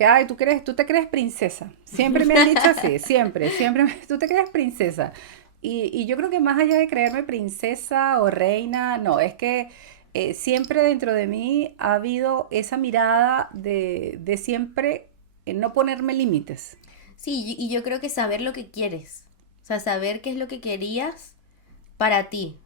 ay, tú te crees princesa. Siempre me han dicho así, siempre, siempre, tú te crees princesa. Y yo creo que más allá de creerme princesa o reina, no, es que siempre dentro de mí ha habido esa mirada de siempre no ponerme límites. Sí, y yo creo que saber lo que quieres, o sea, saber qué es lo que querías para ti.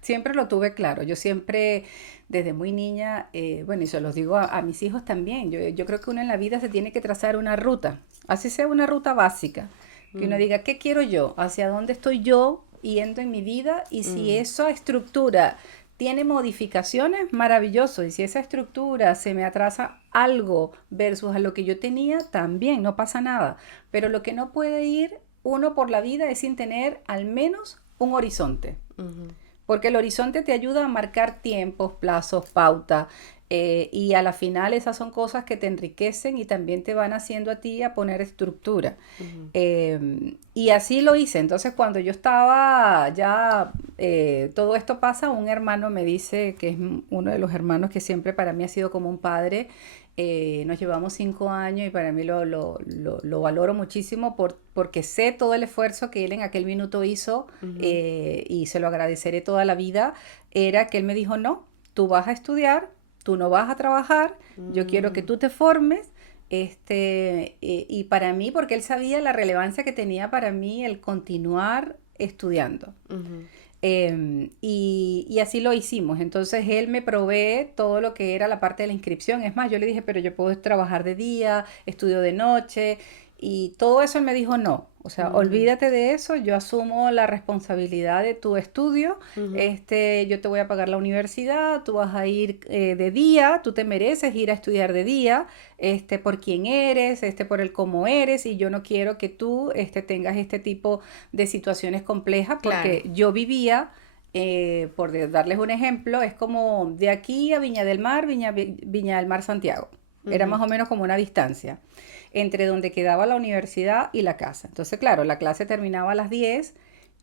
Siempre lo tuve claro. Yo siempre, desde muy niña, bueno, y se los digo a mis hijos también, yo creo que uno en la vida se tiene que trazar una ruta, así sea una ruta básica, que uno Mm, diga, ¿qué quiero yo? ¿Hacia dónde estoy yo yendo en mi vida? Y si mm, esa estructura tiene modificaciones, maravilloso. Y si esa estructura se me atrasa algo versus a lo que yo tenía, también, no pasa nada. Pero lo que no puede ir uno por la vida es sin tener al menos un horizonte. ujú, Porque el horizonte te ayuda a marcar tiempos, plazos, pauta, y a la final esas son cosas que te enriquecen y también te van haciendo a ti a poner estructura. ujú. Y así lo hice. Entonces cuando yo estaba ya, todo esto pasa, un hermano me dice, que es uno de los hermanos que siempre para mí ha sido como un padre, nos llevamos 5 años y para mí lo valoro muchísimo porque sé todo el esfuerzo que él en aquel minuto hizo, Ujú. y se lo agradeceré toda la vida, era que él me dijo, no, tú vas a estudiar, tú no vas a trabajar, yo quiero que Mm, tú te formes, y para mí, porque él sabía la relevancia que tenía para mí el continuar estudiando. ujú. Y así lo hicimos. Entonces él me provee todo lo que era la parte de la inscripción. Es más, yo le dije, pero yo puedo trabajar de día, estudio de noche. Y todo eso él me dijo, no. O sea, Mm, olvídate de eso, yo asumo la responsabilidad de tu estudio, ujú. yo te voy a pagar la universidad, tú vas a ir de día, tú te mereces ir a estudiar de día, por quién eres, por el cómo eres, y yo no quiero que tú tengas este tipo de situaciones complejas Claro. porque yo vivía, darles un ejemplo, es como de aquí a Viña del Mar, Viña del Mar, Santiago. Era Ujú. más o menos como una distancia entre donde quedaba la universidad y la casa. Entonces, claro, la clase terminaba a las 10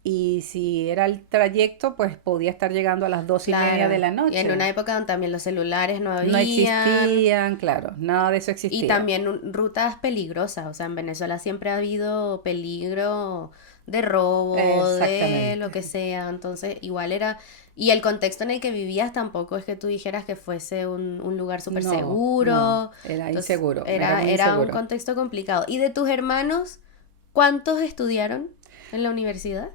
y si era el trayecto, pues podía estar llegando a las 2:30 de Claro. la Y en una noche. época donde también los celulares no No habían. existían, claro, nada de eso Y existía. también rutas peligrosas, o sea, en Venezuela siempre ha habido peligro de robo, de lo Exactamente. que sea, entonces igual era, y el contexto en el que vivías tampoco es que tú dijeras que fuese un lugar súper No, no, seguro, era entonces inseguro, era muy era un inseguro. contexto complicado. ¿Y de tus hermanos, cuántos estudiaron en la universidad?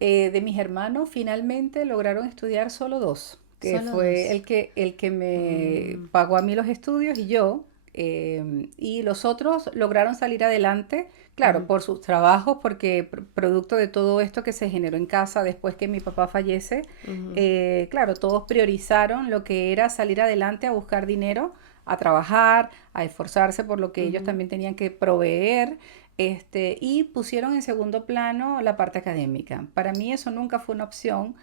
De mis hermanos finalmente lograron estudiar solo dos, que Solo fue dos. el que me Mm, pagó a mí los estudios y yo, y los otros lograron salir adelante, claro, ujú, por sus trabajos, porque producto de todo esto que se generó en casa después que mi papá fallece, ujú, claro, todos priorizaron lo que era salir adelante a buscar dinero, a trabajar, a esforzarse por lo que ellos ujú. también tenían que proveer, y pusieron en segundo plano la parte académica. Para mí eso nunca fue una opción.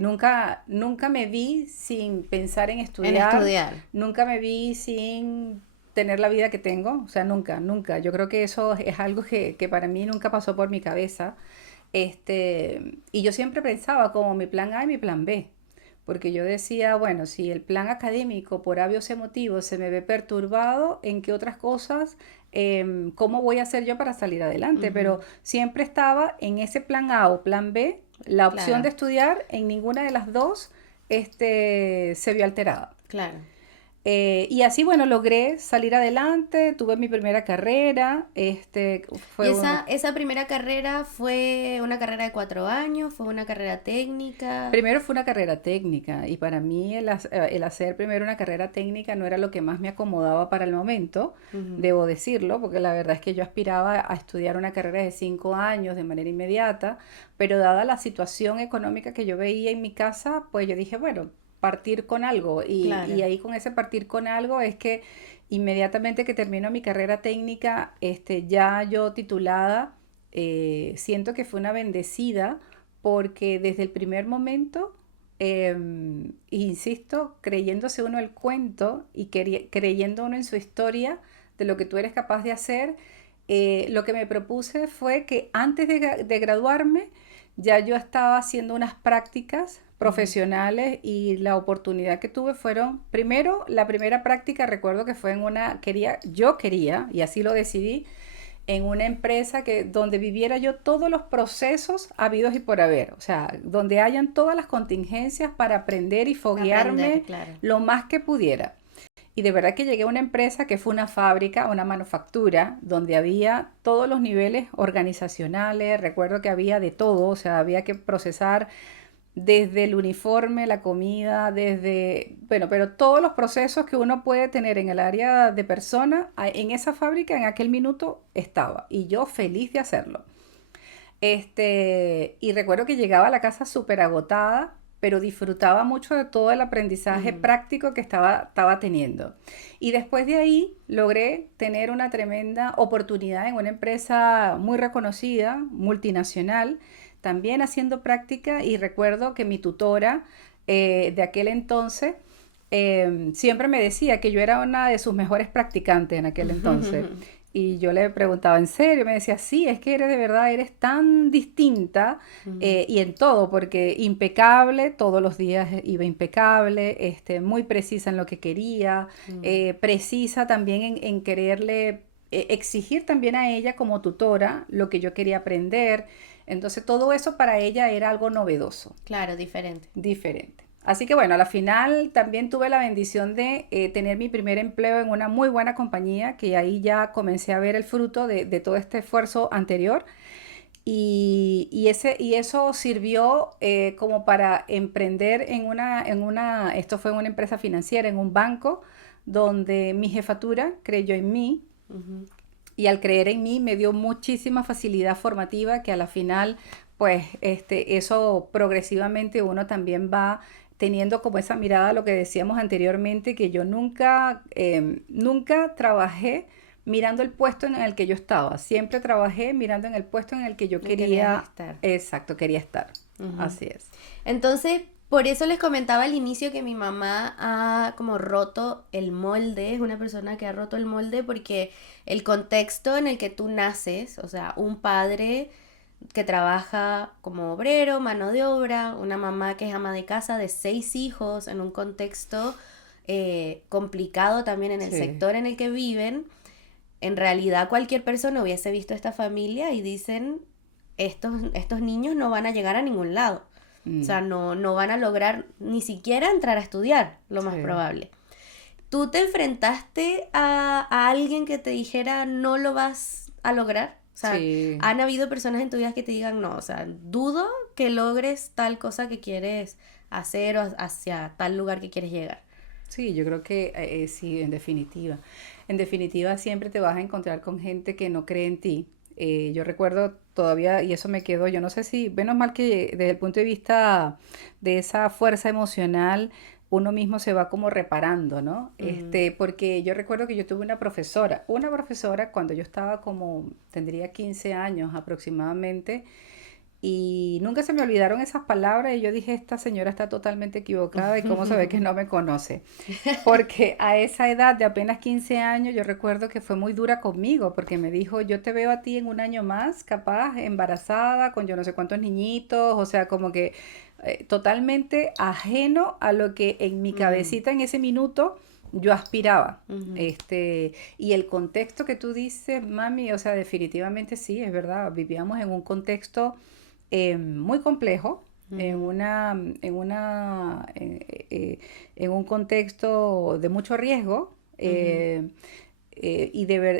Nunca me vi sin pensar en En estudiar, estudiar. nunca me vi sin tener la vida que tengo, o sea, nunca, nunca. Yo creo que eso es algo que para mí nunca pasó por mi cabeza. Y yo siempre pensaba como mi plan A y mi plan B. Porque yo decía, bueno, si el plan académico por obvios motivos se me ve perturbado, ¿en qué otras cosas, cómo voy a hacer yo para salir adelante? Ujú, Pero siempre estaba en ese plan A o plan B, la opción de claro, estudiar en ninguna de las dos, se vio alterada. claro. Y así, bueno, logré salir adelante, tuve mi primera carrera, ¿Y fue un- esa primera carrera fue una carrera de 4 años? ¿Fue una carrera técnica? primero fue una carrera técnica y para mí el hacer primero una carrera técnica no era lo que más me acomodaba para el momento, Ujú, debo decirlo, porque la verdad es que yo aspiraba a estudiar una carrera de 5 años de manera inmediata, pero dada la situación económica que yo veía en mi casa, pues yo dije, bueno, partir con algo y claro. ahí con ese partir con algo es que inmediatamente que termino mi carrera técnica, ya yo titulada, siento que fue una bendecida porque desde el primer momento insisto, creyéndose uno el cuento y creyendo uno en su historia de lo que tú eres capaz de hacer. Lo que me propuse fue que antes de graduarme ya yo estaba haciendo unas prácticas profesionales y la oportunidad que tuve fueron, primero, la primera práctica recuerdo que fue yo quería, y así lo decidí, en una empresa donde viviera yo todos los procesos habidos y por haber, o sea, donde hayan todas las contingencias para aprender y foguearme Claro. lo más que pudiera. Y de verdad que llegué a una empresa que fue una fábrica, una manufactura, donde había todos los niveles organizacionales, recuerdo que había de todo, o sea, había que procesar desde el uniforme, la comida, bueno, pero todos los procesos que uno puede tener en el área de persona, en esa fábrica en aquel minuto estaba, y yo feliz de hacerlo. Y recuerdo que llegaba a la casa súper agotada, pero disfrutaba mucho de todo el aprendizaje práctico que estaba teniendo. Y después de ahí logré tener una tremenda oportunidad en una empresa muy reconocida, multinacional, también haciendo práctica, y recuerdo que mi tutora de aquel entonces siempre me decía que yo era una de sus mejores practicantes en aquel entonces. Y yo le preguntaba, ¿en serio? Me decía, sí, es que eres de verdad, eres tan distinta y en todo, porque impecable, todos los días iba impecable, muy precisa en lo que quería, precisa también en quererle exigir también a ella como tutora lo que yo quería aprender. Entonces todo eso para ella era algo novedoso. Claro, diferente. Diferente. Así que bueno, a la final también tuve la bendición de tener mi primer empleo en una muy buena compañía, que ahí ya comencé a ver el fruto de todo este esfuerzo anterior. Y eso sirvió como para emprender esto fue en una empresa financiera, en un banco, donde mi jefatura creyó en mí. Y al creer en mí me dio muchísima facilidad formativa que a la final, pues, eso progresivamente uno también va teniendo como esa mirada a lo que decíamos anteriormente, que yo nunca trabajé mirando el puesto en el que yo estaba, siempre trabajé mirando en el puesto en el que yo quería estar. Exacto, quería estar. Así es. Entonces, por eso les comentaba al inicio que mi mamá ha como roto el molde, es una persona que ha roto el molde porque el contexto en el que tú naces, o sea, un padre que trabaja como obrero, mano de obra, una mamá que es ama de casa de 6 hijos en un contexto complicado también en el sector en el que viven. En realidad cualquier persona hubiese visto esta familia y dicen, estos niños no van a llegar a ningún lado. O sea, no van a lograr ni siquiera entrar a estudiar, lo más probable. ¿Tú te enfrentaste a alguien que te dijera no lo vas a lograr? O sea, ¿han habido personas en tu vida que te digan no? O sea, dudo que logres tal cosa que quieres hacer o hacia tal lugar que quieres llegar. Sí, yo creo que sí, en definitiva. En definitiva, siempre te vas a encontrar con gente que no cree en ti. Yo recuerdo todavía, y eso me quedó, yo no sé si, menos mal que desde el punto de vista de esa fuerza emocional, uno mismo se va como reparando, ¿no? Porque yo recuerdo que yo tuve una profesora cuando yo estaba tendría 15 años aproximadamente, y nunca se me olvidaron esas palabras y yo dije, esta señora está totalmente equivocada y cómo se ve que no me conoce. Porque a esa edad de apenas 15 años yo recuerdo que fue muy dura conmigo porque me dijo, yo te veo a ti en un año más, capaz, embarazada, con yo no sé cuántos niñitos, o sea, como que totalmente ajeno a lo que en mi cabecita en ese minuto yo aspiraba. Y el contexto que tú dices, mami, o sea, definitivamente sí, es verdad, vivíamos en un contexto muy complejo, en un contexto de mucho riesgo. Y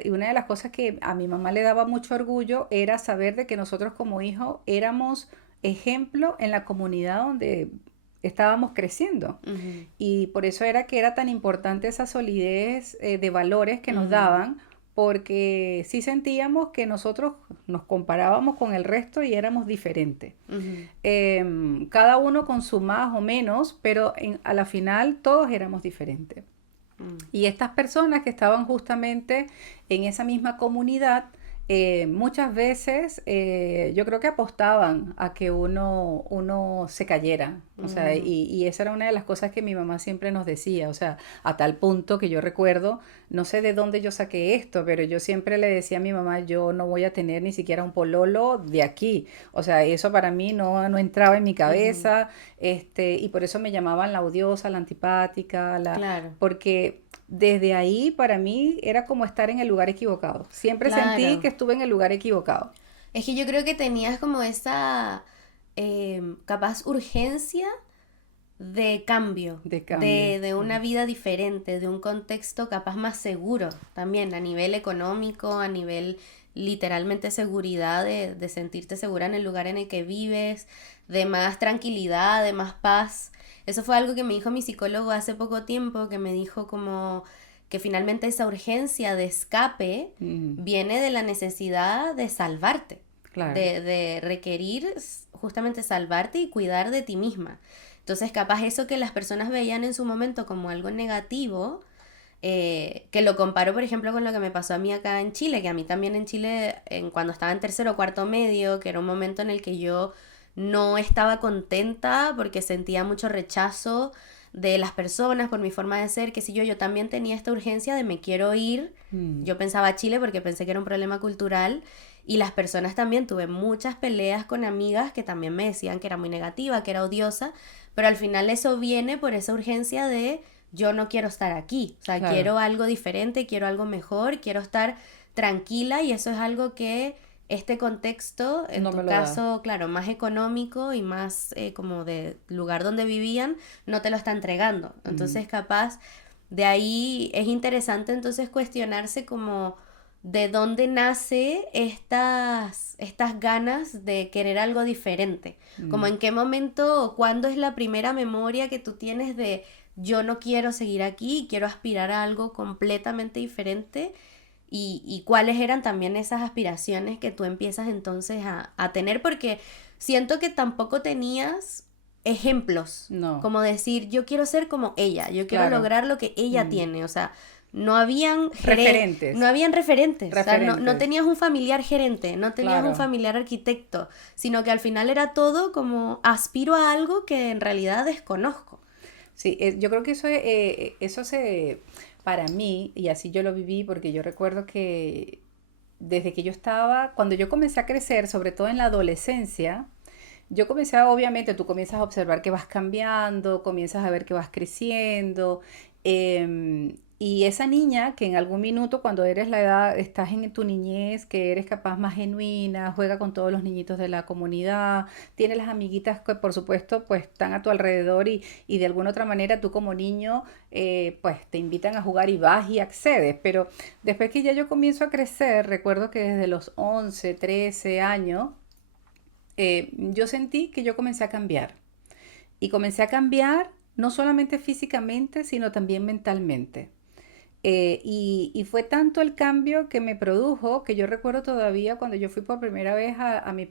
una de las cosas que a mi mamá le daba mucho orgullo era saber de que nosotros como hijos éramos ejemplo en la comunidad donde estábamos creciendo. Y por eso era que era tan importante esa solidez de valores que nos daban, porque sí sentíamos que nosotros nos comparábamos con el resto y éramos diferentes. Cada uno con su más o menos, pero a la final todos éramos diferentes. Y estas personas que estaban justamente en esa misma comunidad muchas veces yo creo que apostaban a que uno se cayera, o sea, y esa era una de las cosas que mi mamá siempre nos decía, o sea, a tal punto que yo recuerdo, no sé de dónde yo saqué esto, pero yo siempre le decía a mi mamá, yo no voy a tener ni siquiera un pololo de aquí, o sea, eso para mí no entraba en mi Ujú. cabeza, y por eso me llamaban la odiosa, la antipática, Claro, porque desde ahí para mí era como estar en el lugar equivocado. Siempre sentí que claro. estuve en el lugar equivocado. Es que yo creo que tenías como esa capaz urgencia de cambio, De cambio. de una Ujú. vida diferente, de un contexto capaz más seguro también a nivel económico, a nivel literalmente seguridad, de sentirte segura en el lugar en el que vives, de más tranquilidad, de más paz. Eso fue algo que me dijo mi psicólogo hace poco tiempo, que me dijo como que finalmente esa urgencia de escape Ujú. viene de la necesidad de salvarte, Claro. de requerir justamente salvarte y cuidar de ti misma. Entonces, capaz eso que las personas veían en su momento como algo negativo, que lo comparo, por ejemplo, con lo que me pasó a mí acá en Chile, que a mí también en Chile, cuando estaba en tercero o cuarto medio, que era un momento en el que yo no estaba contenta porque sentía mucho rechazo de las personas por mi forma de ser, que si yo también tenía esta urgencia de me quiero ir. Mm. Yo pensaba a Chile porque pensé que era un problema cultural y las personas también, tuve muchas peleas con amigas que también me decían que era muy negativa, que era odiosa, pero al final eso viene por esa urgencia de yo no quiero estar aquí, o sea, Claro. quiero algo diferente, quiero algo mejor, quiero estar tranquila y eso es algo que este contexto, en No tu me lo da. caso, claro, más económico y más como de lugar donde vivían, no te lo está entregando. Mm. Entonces, capaz, de ahí es interesante entonces cuestionarse como de dónde nace estas ganas de querer algo diferente. Como Mm. en qué momento o cuándo es la primera memoria que tú tienes de yo no quiero seguir aquí, quiero aspirar a algo completamente diferente y cuáles eran también esas aspiraciones que tú empiezas entonces a tener, porque siento que tampoco tenías ejemplos, No. como decir, yo quiero ser como ella, yo quiero Claro. lograr lo que ella Mm. tiene, o sea, no habían no Referentes. habían referentes, o sea, no Referentes. tenías un familiar gerente, no tenías un Claro. familiar arquitecto, sino que al final era todo como aspiro a algo que en realidad desconozco. Sí, yo creo que eso se, para mí, y así yo lo viví, porque yo recuerdo que desde que yo estaba, cuando yo comencé a crecer, sobre todo en la adolescencia, yo comencé obviamente, tú comienzas a observar que vas cambiando, comienzas a ver que vas creciendo, y esa niña que en algún minuto cuando eres la edad, estás en tu niñez, que eres capaz más genuina, juega con todos los niñitos de la comunidad, tiene las amiguitas que por supuesto pues están a tu alrededor y de alguna otra manera tú como niño pues te invitan a jugar y vas y accedes, pero después que ya yo comienzo a crecer, recuerdo que desde los 11 13 años, yo sentí que yo comencé a cambiar. Y comencé a cambiar no solamente físicamente, sino también mentalmente. Y fue tanto el cambio que me produjo que yo recuerdo todavía cuando yo fui por primera vez a mi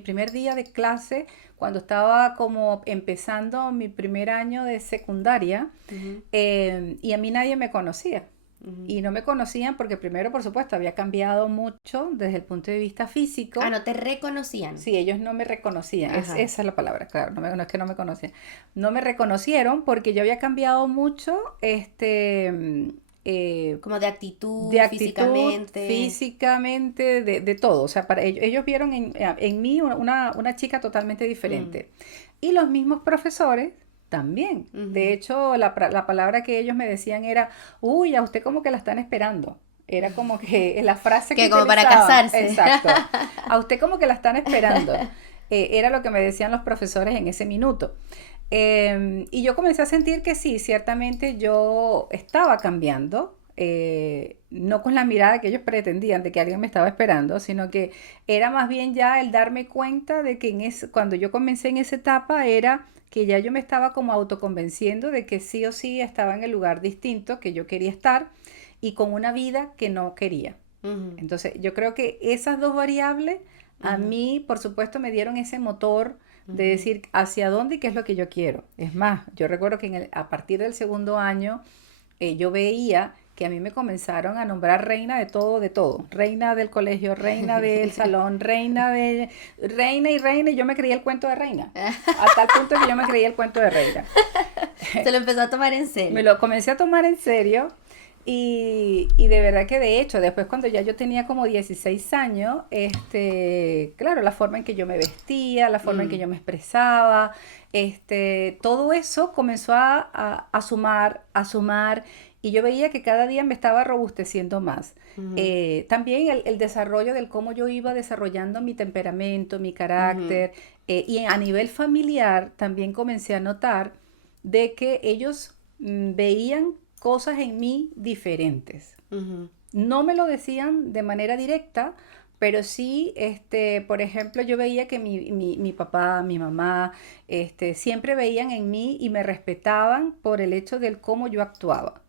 primer día de clase, cuando estaba como empezando mi primer año de secundaria, Ujú, y a mí nadie me conocía. ujú. Y no me conocían porque primero, por supuesto, había cambiado mucho desde el punto de vista Ah, físico. no te reconocían. Sí, ellos no me reconocían, Ajá. esa es la palabra, claro, no es que no me conocían. No me reconocieron porque yo había cambiado mucho, Como de de actitud, actitud, físicamente. físicamente, de todo. O sea, para ellos vieron en mí una chica totalmente Mm, diferente. Y los mismos profesores también. De ujú. hecho, la palabra que ellos me decían era, uy, a usted como que la están esperando. Era como que la frase que Que como para utilizaban, casarse. exacto. A usted como que la están esperando. Era lo que me decían los profesores en ese minuto. Y yo comencé a sentir que sí, ciertamente yo estaba cambiando, no con la mirada que ellos pretendían de que alguien me estaba esperando, sino que era más bien ya el darme cuenta de que cuando yo comencé en esa etapa era que ya yo me estaba como autoconvenciendo de que sí o sí estaba en el lugar distinto que yo quería estar y con una vida que no quería. Ujú, Entonces, yo creo que esas dos variables a ujú, mí, por supuesto, me dieron ese motor de ujú, decir hacia dónde y qué es lo que yo quiero. Es más, yo recuerdo que a partir del segundo año yo veía que a mí me comenzaron a nombrar reina de todo. Reina del colegio, reina del salón, reina, y yo me creía el cuento de reina. A tal punto que yo me creía el cuento de reina. Se lo empezó a tomar en serio. Me lo comencé a tomar en serio. Y de verdad que de hecho, después cuando ya yo tenía como 16 años, claro, la forma en que yo me vestía, la forma en que yo me expresaba, todo eso comenzó a sumar, y yo veía que cada día me estaba robusteciendo más. También el desarrollo del cómo yo iba desarrollando mi temperamento, mi carácter, y a nivel familiar también comencé a notar de que ellos veían cosas en mí diferentes. No me lo decían de manera directa, pero sí, por ejemplo, yo veía que mi papá, mi mamá, siempre veían en mí y me respetaban por el hecho del cómo yo actuaba.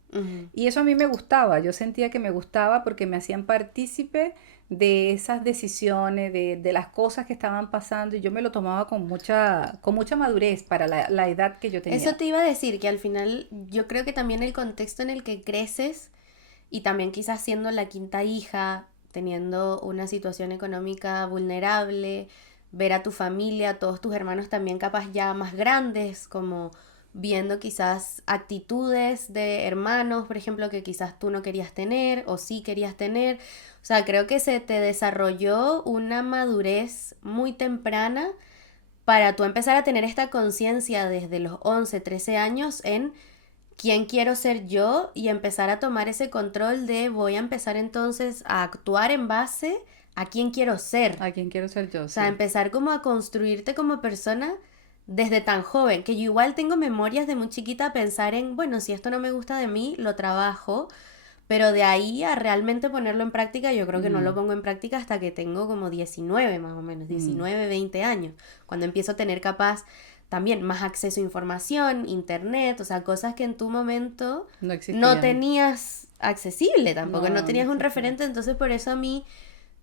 Y eso a mí me gustaba, yo sentía que me gustaba porque me hacían partícipe de esas decisiones, de las cosas que estaban pasando, y yo me lo tomaba con mucha madurez para la edad que yo tenía. Eso te iba a decir, que al final yo creo que también el contexto en el que creces, y también quizás siendo la quinta hija, teniendo una situación económica vulnerable, ver a tu familia, a todos tus hermanos también capaz ya más grandes, como viendo quizás actitudes de hermanos, por ejemplo, que quizás tú no querías tener o sí querías tener. O sea, creo que se te desarrolló una madurez muy temprana para tú empezar a tener esta conciencia desde los 11, 13 años en quién quiero ser yo, y empezar a tomar ese control de voy a empezar entonces a actuar en base a quién quiero ser. A quién quiero ser yo, O sea, empezar como a construirte como persona desde tan joven, que yo igual tengo memorias de muy chiquita pensar en, bueno, si esto no me gusta de mí, lo trabajo, pero de ahí a realmente ponerlo en práctica, yo creo que no lo pongo en práctica hasta que tengo como 19 más o menos, 19, 20 años, cuando empiezo a tener capaz también más acceso a información, internet, o sea, cosas que en tu momento no tenías accesible tampoco, no tenías un referente. Entonces por eso a mí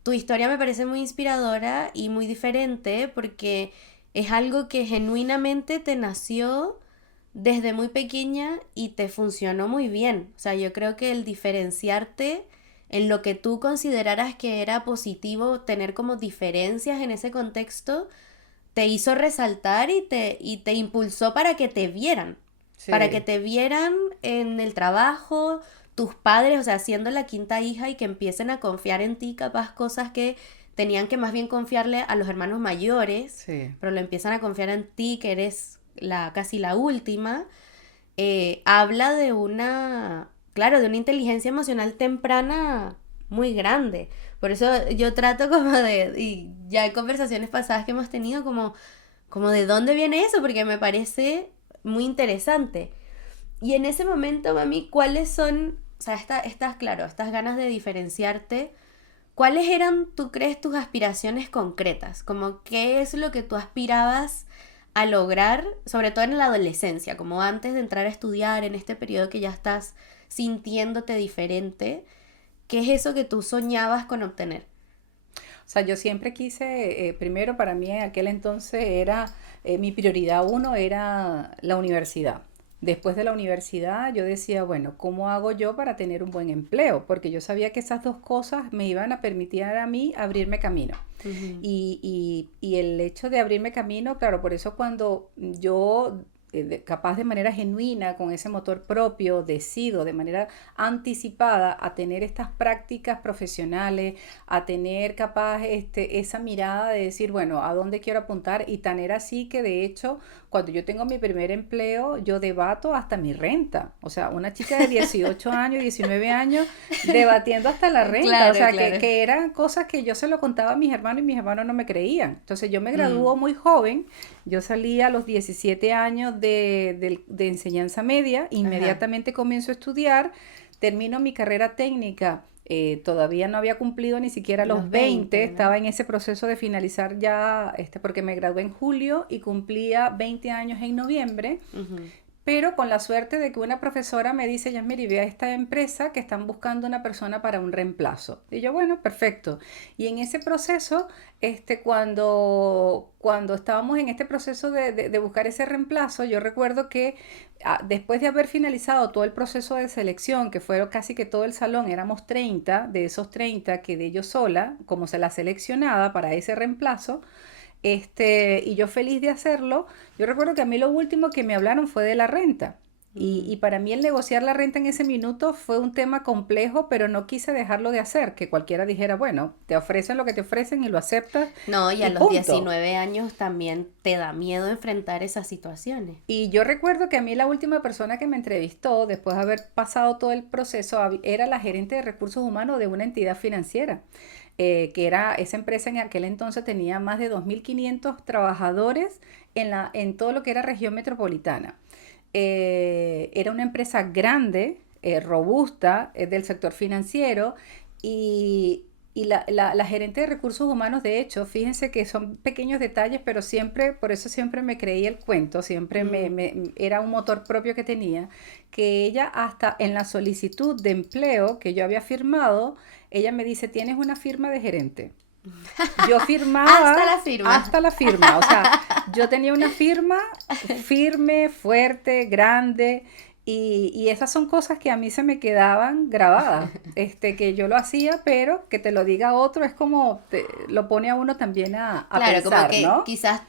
tu historia me parece muy inspiradora y muy diferente, porque es algo que genuinamente te nació desde muy pequeña y te funcionó muy bien. O sea, yo creo que el diferenciarte en lo que tú consideraras que era positivo, tener como diferencias en ese contexto, te hizo resaltar y te impulsó para que te vieran. Sí. Para que te vieran en el trabajo, tus padres, o sea, siendo la quinta hija, y que empiecen a confiar en ti, capaz cosas que tenían que más bien confiarle a los hermanos mayores, sí, pero lo empiezan a confiar en ti, que eres casi la última. Habla de una inteligencia emocional temprana muy grande. Por eso yo trato como y ya hay conversaciones pasadas que hemos tenido como de dónde viene eso, porque me parece muy interesante. Y en ese momento, mami, ¿cuáles son, o sea, estas ganas de diferenciarte, cuáles eran, tú crees, tus aspiraciones concretas? Como qué es lo que tú aspirabas a lograr, sobre todo en la adolescencia, como antes de entrar a estudiar, en este periodo que ya estás sintiéndote diferente? ¿Qué es eso que tú soñabas con obtener? O sea, yo siempre quise, primero para mí en aquel entonces era, mi prioridad uno era la universidad. Después de la universidad yo decía, bueno, ¿cómo hago yo para tener un buen empleo? Porque yo sabía que esas dos cosas me iban a permitir a mí abrirme camino. Uh-huh. Y el hecho de abrirme camino, claro, por eso cuando yo capaz de manera genuina, con ese motor propio, decido de manera anticipada a tener estas prácticas profesionales, a tener capaz esa mirada de decir, bueno, ¿a dónde quiero apuntar? Y tan era así que de hecho, cuando yo tengo mi primer empleo, yo debato hasta mi renta. O sea, una chica de 18 años, 19 años, debatiendo hasta la renta. Claro, o sea, claro. que eran cosas que yo se lo contaba a mis hermanos y mis hermanos no me creían. Entonces yo me graduó muy joven. Yo salí a los 17 años de enseñanza media, inmediatamente comienzo a estudiar, termino mi carrera técnica, todavía no había cumplido ni siquiera los 20, ¿no? Estaba en ese proceso de finalizar ya, porque me gradué en julio y cumplía 20 años en noviembre, pero con la suerte de que una profesora me dice, Yasmiri, ve a esta empresa que están buscando una persona para un reemplazo. Y yo, bueno, perfecto. Y en ese proceso, cuando estábamos en este proceso de buscar ese reemplazo, yo recuerdo que después de haber finalizado todo el proceso de selección, que fue casi que todo el salón, éramos 30, de esos 30 quedé yo sola, como se la seleccionada para ese reemplazo, y yo feliz de hacerlo. Yo recuerdo que a mí lo último que me hablaron fue de la renta. Y para mí el negociar la renta en ese minuto fue un tema complejo, pero no quise dejarlo de hacer, que cualquiera dijera, bueno, te ofrecen lo que te ofrecen y lo aceptas No, y a y los punto. 19 años también te da miedo enfrentar esas situaciones. Y yo recuerdo que a mí la última persona que me entrevistó, después de haber pasado todo el proceso, era la gerente de recursos humanos de una entidad financiera, que era esa empresa en aquel entonces tenía más de 2.500 trabajadores en todo lo que era región metropolitana. Era una empresa grande, robusta, del sector financiero y la gerente de recursos humanos, de hecho, fíjense que son pequeños detalles, pero siempre, por eso siempre me creí el cuento, siempre era un motor propio que tenía, que ella hasta en la solicitud de empleo que yo había firmado, ella me dice, tienes una firma de gerente. Yo firmaba hasta la firma, o sea, yo tenía una firma firme, fuerte, grande, y esas son cosas que a mí se me quedaban grabadas, que yo lo hacía, pero que te lo diga otro es como lo pone a uno también a Claro, como pensar, que ¿no? quizás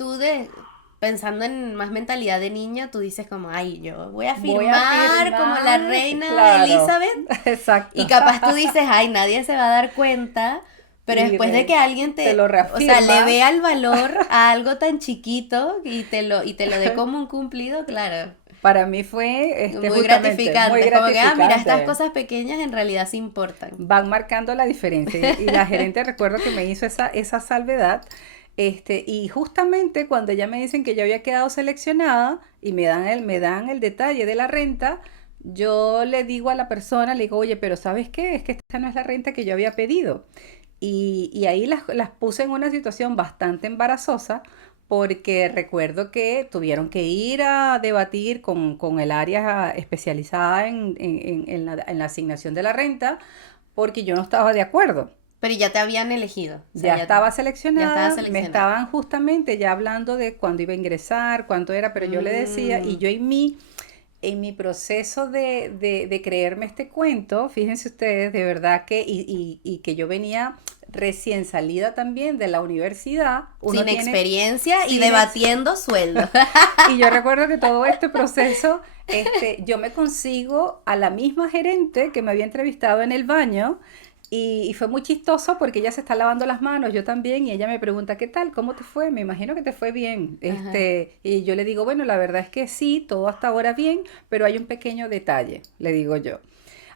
pensando en más mentalidad de niña, tú dices como, ay, yo voy a Voy a firmar como la firmar, reina claro, Elizabeth. exacto, Y capaz tú dices, ay, nadie se va a dar cuenta, pero y después de que alguien te lo o sea, le reafirma. vea el valor a algo tan chiquito y te lo dé como un cumplido, claro, Para mí fue muy justamente muy gratificante. Es como que, ah, mira, estas gratificante. cosas pequeñas en realidad sí importan. Van marcando la diferencia. Y la gerente recuerdo que me hizo esa salvedad. Y justamente cuando ya me dicen que yo había quedado seleccionada y me dan el detalle de la renta, yo le digo a la persona, le digo, oye, pero ¿sabes qué? Es que esta no es la renta que yo había pedido. Y ahí las puse en una situación bastante embarazosa porque recuerdo que tuvieron que ir a debatir con el área especializada en la asignación de la renta porque yo no estaba de acuerdo. Pero ya te habían elegido, o sea, Ya estaba ya estabas seleccionada, me seleccionada. estaban justamente ya hablando de cuándo iba a ingresar, cuánto era, pero yo le decía, y Mm, yo en mi proceso de creerme este cuento, fíjense ustedes, de verdad que, y que yo venía recién salida también de la universidad, uno sin tiene, experiencia y sin debatiendo sueldo. y yo recuerdo que todo este proceso, yo me consigo a la misma gerente que me había entrevistado en el baño y fue muy chistoso porque ella se está lavando las manos, yo también, y ella me pregunta, ¿qué tal? ¿Cómo te fue? Me imagino que te fue bien. Ajá. Y yo le digo, bueno, la verdad es que sí, todo hasta ahora bien, pero hay un pequeño detalle, le digo yo.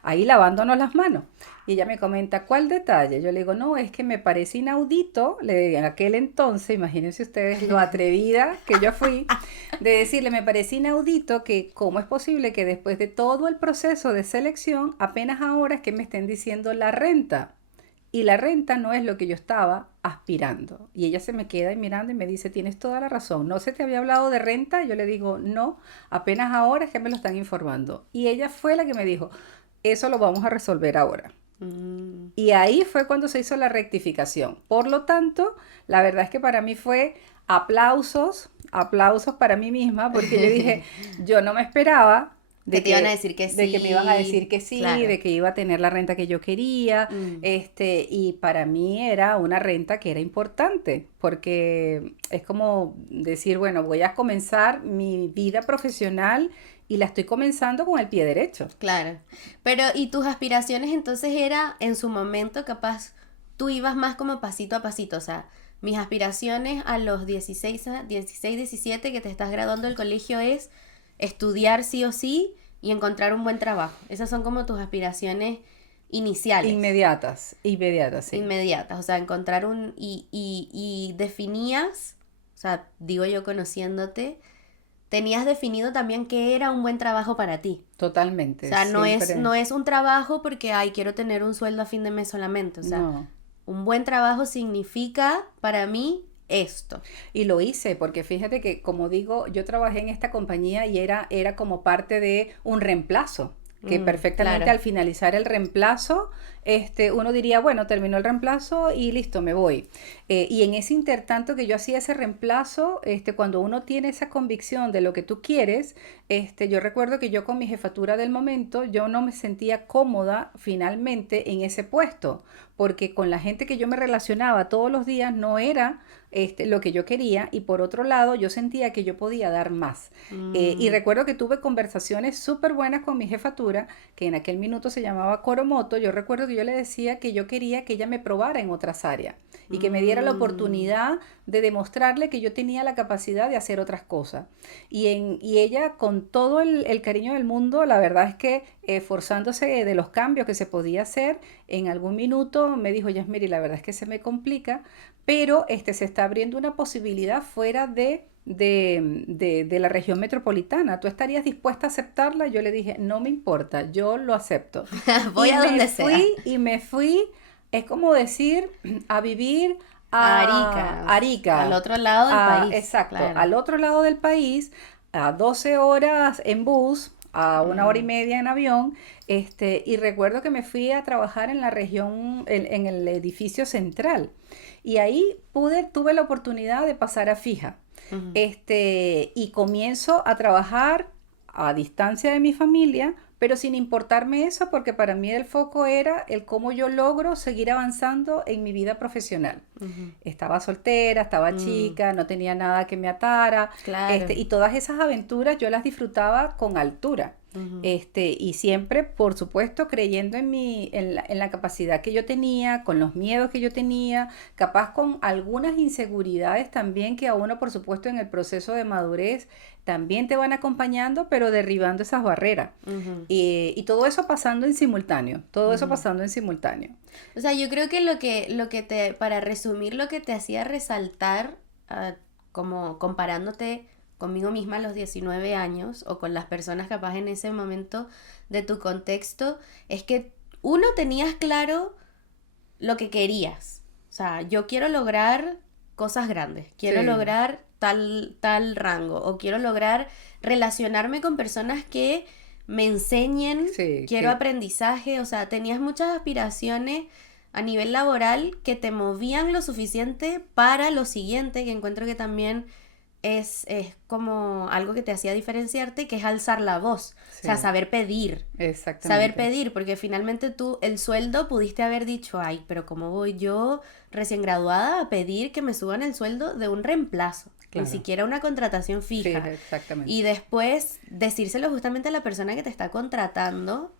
Ahí lavándonos las manos. Y ella me comenta, ¿cuál detalle? Yo le digo, no, es que me parece inaudito, en aquel entonces, imagínense ustedes lo atrevida que yo fui, de decirle, me parece inaudito que cómo es posible que después de todo el proceso de selección, apenas ahora es que me estén diciendo la renta. Y la renta no es lo que yo estaba aspirando. Y ella se me queda ahí mirando y me dice, tienes toda la razón, ¿no se te había hablado de renta? Yo le digo, no, apenas ahora es que me lo están informando. Y ella fue la que me dijo, eso lo vamos a resolver ahora. Mm. Y ahí fue cuando se hizo la rectificación. Por lo tanto, la verdad es que para mí fue aplausos, aplausos para mí misma, porque yo dije, yo no me esperaba Que de te iban a que, decir que de que me iban a decir sí, que sí, claro. de que iba a tener la renta que yo quería, Mm. y para mí era una renta que era importante, porque es como decir, bueno, voy a comenzar mi vida profesional y la estoy comenzando con el pie derecho. Claro. Pero, ¿y tus aspiraciones entonces era en su momento capaz, tú ibas más como pasito a pasito? O sea, mis aspiraciones a los 16, 17 que te estás graduando del colegio es estudiar sí o sí y encontrar un buen trabajo. Esas son como tus aspiraciones iniciales, Inmediatas, inmediatas, sí. inmediatas. O sea, encontrar y definías, o sea, digo yo conociéndote, tenías definido también qué era un buen trabajo para ti. O Totalmente, sea, siempre. no es un trabajo porque, ay, quiero tener un sueldo a fin de mes solamente. O sea, No, un buen trabajo significa para mí esto. Y lo hice, porque fíjate que, como digo, yo trabajé en esta compañía y era como parte de un reemplazo, que perfectamente claro. al finalizar el reemplazo, uno diría, bueno, terminó el reemplazo y listo, me voy. Y en ese intertanto que yo hacía ese reemplazo, cuando uno tiene esa convicción de lo que tú quieres, yo recuerdo que yo con mi jefatura del momento, yo no me sentía cómoda finalmente en ese puesto, porque con la gente que yo me relacionaba todos los días no era lo que yo quería, y por otro lado yo sentía que yo podía dar más. Y recuerdo que tuve conversaciones súper buenas con mi jefatura, que en aquel minuto se llamaba Coromoto. Yo recuerdo que yo le decía que yo quería que ella me probara en otras áreas y que me diera la oportunidad de demostrarle que yo tenía la capacidad de hacer otras cosas. Y ella, con todo el cariño del mundo, la verdad es que esforzándose de los cambios que se podía hacer, en algún minuto me dijo, Yasmiri, la verdad es que se me complica, pero se está abriendo una posibilidad fuera de la región metropolitana. ¿Tú estarías dispuesta a aceptarla? Yo le dije, no me importa, yo lo acepto. Voy a donde sea. Y me fui, es como decir, a vivir A a Arica. al otro lado del país. Exacto, Claro. al otro lado del país, a 12 horas en bus, a 1 hora y media en avión. Y recuerdo que me fui a trabajar en la región, en el edificio central. Y ahí tuve la oportunidad de pasar a fija. Y comienzo a trabajar a distancia de mi familia, pero sin importarme eso, porque para mí el foco era el cómo yo logro seguir avanzando en mi vida profesional. Estaba soltera, estaba chica, no tenía nada que me atara, Claro. y todas esas aventuras yo las disfrutaba con altura. Y siempre, por supuesto, creyendo en la capacidad que yo tenía, con los miedos que yo tenía, capaz con algunas inseguridades también que a uno, por supuesto, en el proceso de madurez también te van acompañando, pero derribando esas barreras. Y todo eso pasando en simultáneo, O sea, yo creo que para resumir, lo que te hacía resaltar, como comparándote conmigo misma a los 19 años o con las personas capaz en ese momento de tu contexto, es que uno, tenías claro lo que querías. O sea, yo quiero lograr cosas grandes, quiero Sí. lograr tal rango, o quiero lograr relacionarme con personas que me enseñen, Sí, quiero que aprendizaje. O sea, tenías muchas aspiraciones a nivel laboral que te movían lo suficiente para lo siguiente, que encuentro que también es como algo que te hacía diferenciarte, que es alzar la voz. O sea, sí, saber pedir. Saber exactamente. pedir, porque finalmente tú el sueldo pudiste haber dicho, ay, pero ¿cómo voy yo recién graduada a pedir que me suban el sueldo de un reemplazo? Ni Claro. siquiera una contratación Sí, fija. exactamente. Y después decírselo justamente a la persona que te está contratando,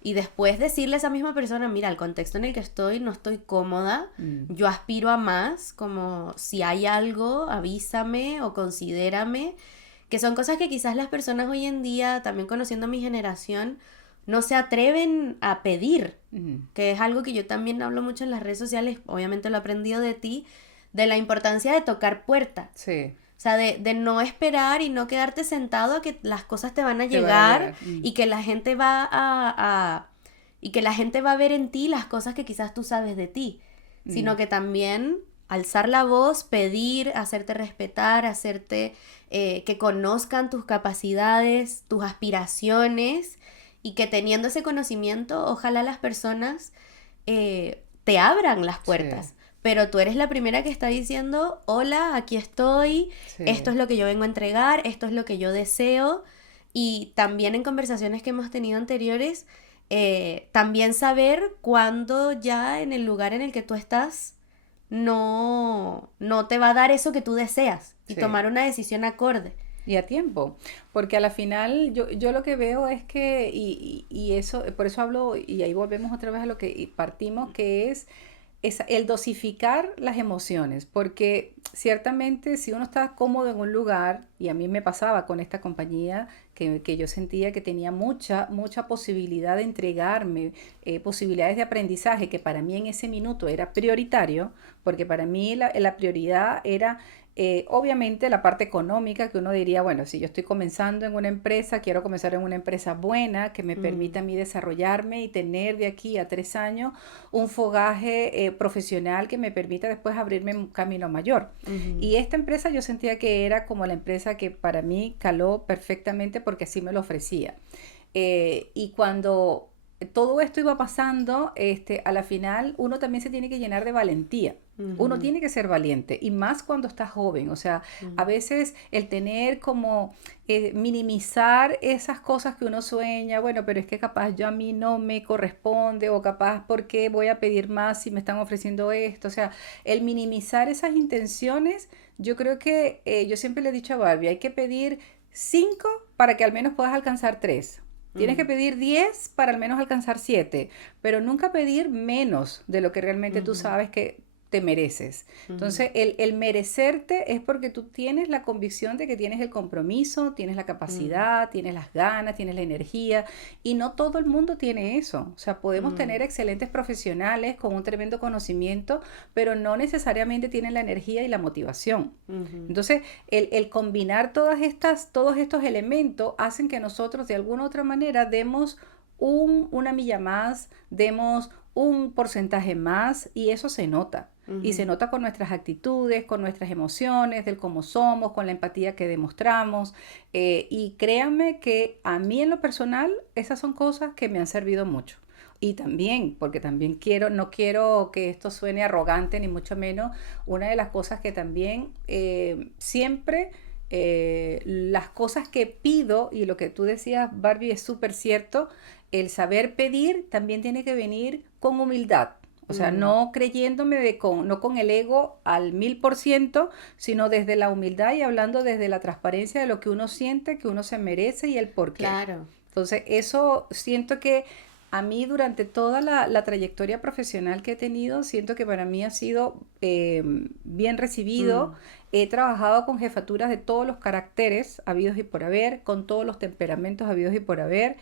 y después decirle a esa misma persona, mira, el contexto en el que estoy, no estoy cómoda, yo aspiro a más, como si hay algo, avísame o considérame, que son cosas que quizás las personas hoy en día, también conociendo mi generación, no se atreven a pedir, Ujú. que es algo que yo también hablo mucho en las redes sociales, obviamente lo he aprendido de ti, de la importancia de tocar puertas. Sí, O sea, de no esperar y no quedarte sentado a que las cosas te van a te van a llegar, llegar. y que la gente y que la gente va a ver en ti las cosas que quizás tú sabes de ti, sino que también alzar la voz, pedir, hacerte respetar, que conozcan tus capacidades, tus aspiraciones, y que teniendo ese conocimiento, ojalá las personas te abran las puertas. Sí, Pero tú eres la primera que está diciendo, hola, aquí estoy, esto sí. es lo que yo vengo a entregar, esto es lo que yo deseo. Y también en conversaciones que hemos tenido anteriores, también saber cuándo ya en el lugar en el que tú estás no te va a dar eso que tú deseas, y Sí. tomar una decisión acorde. Y a tiempo, porque a la final yo lo que veo es que, y eso, por eso hablo, y ahí volvemos otra vez a lo que partimos, que es el dosificar las emociones, porque ciertamente si uno está cómodo en un lugar, y a mí me pasaba con esta compañía, que yo sentía que tenía mucha posibilidad de entregarme, posibilidades de aprendizaje, que para mí en ese minuto era prioritario, porque para mí la prioridad era Obviamente la parte económica, que uno diría, bueno, si yo estoy comenzando en una empresa, quiero comenzar en una empresa buena que me permita a mí desarrollarme y tener de aquí a 3 años un fogaje profesional que me permita después abrirme un camino mayor. Y esta empresa yo sentía que era como la empresa que para mí caló perfectamente porque así me lo ofrecía. Y cuando todo esto iba pasando, a la final uno también se tiene que llenar de valentía. Uno tiene que ser valiente y más cuando está joven. O sea, a veces el tener como minimizar esas cosas que uno sueña, bueno, pero es que capaz yo a mí no me corresponde o capaz porque voy a pedir más si me están ofreciendo esto. O sea, el minimizar esas intenciones, yo creo que yo siempre le he dicho a Barbie, hay que pedir 5 para que al menos puedas alcanzar 3. Tienes que pedir 10 para al menos alcanzar 7, pero nunca pedir menos de lo que realmente tú sabes que te mereces. Entonces, el merecerte es porque tú tienes la convicción de que tienes el compromiso, tienes la capacidad, tienes las ganas, tienes la energía, y no todo el mundo tiene eso. O sea, podemos tener excelentes profesionales con un tremendo conocimiento, pero no necesariamente tienen la energía y la motivación. Entonces, el combinar todos estos elementos hacen que nosotros de alguna u otra manera demos una milla más, demos un porcentaje más y eso se nota. Y se nota con nuestras actitudes, con nuestras emociones, del cómo somos, con la empatía que demostramos. Y créanme que a mí en lo personal esas son cosas que me han servido mucho. Y también, porque también no quiero que esto suene arrogante ni mucho menos, una de las cosas que también siempre... las cosas que pido, y lo que tú decías, Barbie, es súper cierto, el saber pedir también tiene que venir con humildad. O sea, no creyéndome no con el ego al 1000%, sino desde la humildad y hablando desde la transparencia de lo que uno siente, que uno se merece y el por qué. Claro. Entonces, eso siento que a mí durante toda la trayectoria profesional que he tenido, siento que para mí ha sido bien recibido. He trabajado con jefaturas de todos los caracteres habidos y por haber, con todos los temperamentos habidos y por haber.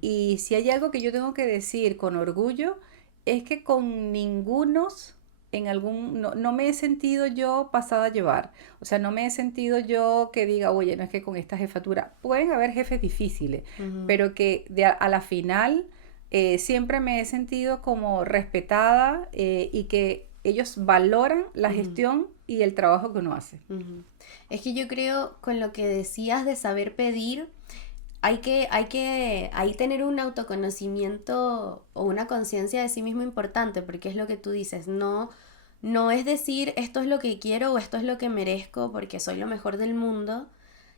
Y si hay algo que yo tengo que decir con orgullo, es que con ningunos no me he sentido yo pasada a llevar. O sea, no me he sentido yo que diga, oye, no es que con esta jefatura, pueden haber jefes difíciles, pero que a la final siempre me he sentido como respetada y que ellos valoran la gestión y el trabajo que uno hace. Es que yo creo, con lo que decías de saber pedir, hay que ahí tener un autoconocimiento o una conciencia de sí mismo importante, porque es lo que tú dices, no es decir esto es lo que quiero o esto es lo que merezco porque soy lo mejor del mundo,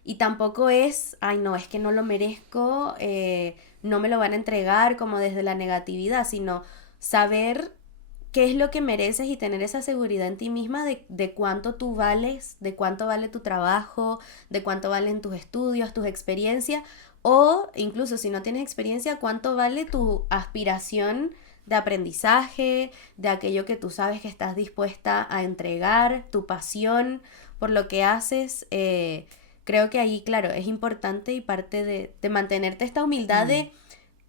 y tampoco es, ay no, es que no lo merezco, no me lo van a entregar como desde la negatividad, sino saber qué es lo que mereces y tener esa seguridad en ti misma de cuánto tú vales, de cuánto vale tu trabajo, de cuánto valen tus estudios, tus experiencias, o incluso si no tienes experiencia, cuánto vale tu aspiración de aprendizaje, de aquello que tú sabes que estás dispuesta a entregar, tu pasión por lo que haces. Creo que ahí, claro, es importante y parte de mantenerte esta humildad de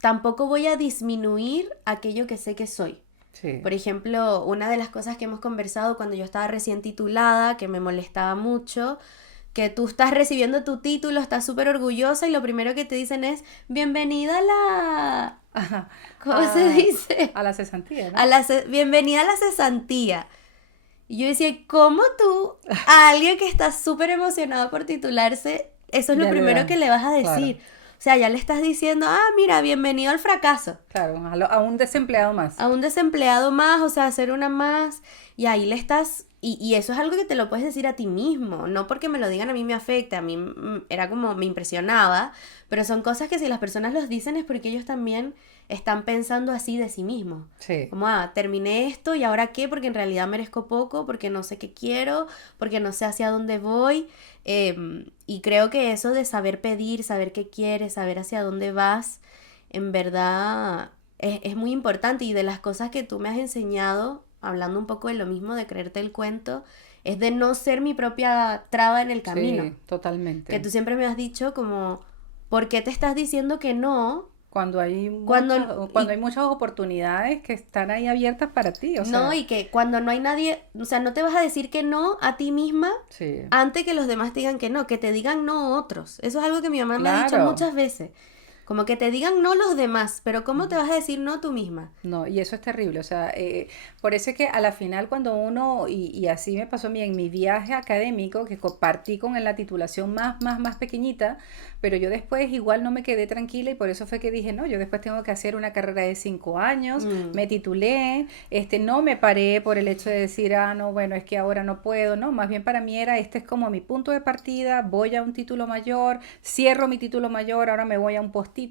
tampoco voy a disminuir aquello que sé que soy. Sí. Por ejemplo, una de las cosas que hemos conversado cuando yo estaba recién titulada, que me molestaba mucho, que tú estás recibiendo tu título, estás súper orgullosa y lo primero que te dicen es bienvenida a la... Ajá. ¿Cómo se dice? A la cesantía, ¿no? Bienvenida a la cesantía. Y yo decía, ¿cómo tú, a alguien que está súper emocionado por titularse, eso es lo Ya le primero dan, que le vas a decir? claro. O sea, ya le estás diciendo, mira, bienvenido al fracaso. Claro, a un desempleado más. A un desempleado más, o sea, hacer una más, y ahí le estás, y eso es algo que te lo puedes decir a ti mismo, no porque me lo digan a mí me afecta, a mí era como, me impresionaba, pero son cosas que si las personas los dicen es porque ellos también están pensando así de sí mismos. Sí. Como, terminé esto, ¿y ahora qué? Porque en realidad merezco poco, porque no sé qué quiero, porque no sé hacia dónde voy, y creo que eso de saber pedir, saber qué quieres, saber hacia dónde vas, en verdad... Es muy importante, y de las cosas que tú me has enseñado, hablando un poco de lo mismo, de creerte el cuento, es de no ser mi propia traba en el camino. Sí, totalmente. Que tú siempre me has dicho como, ¿por qué te estás diciendo que no cuando hay muchas oportunidades que están ahí abiertas para ti, o No, sea, y que cuando no hay nadie, o sea, no te vas a decir que no a ti misma sí, antes que los demás te digan que te digan no otros. Eso es algo que mi mamá me ha dicho claro. muchas veces. Como que te digan no los demás, pero ¿cómo te vas a decir no tú misma? No, y eso es terrible, o sea, por eso es que a la final cuando uno, y así me pasó a mí en mi viaje académico, que partí con la titulación más pequeñita, pero yo después igual no me quedé tranquila y por eso fue que dije, no, yo después tengo que hacer una carrera de 5 años, Mm, me titulé, no me paré por el hecho de decir, ah, no, bueno, es que ahora no puedo, no, más bien para mí era, este es como mi punto de partida, voy a un título mayor, cierro mi título mayor, ahora me voy a un postítulo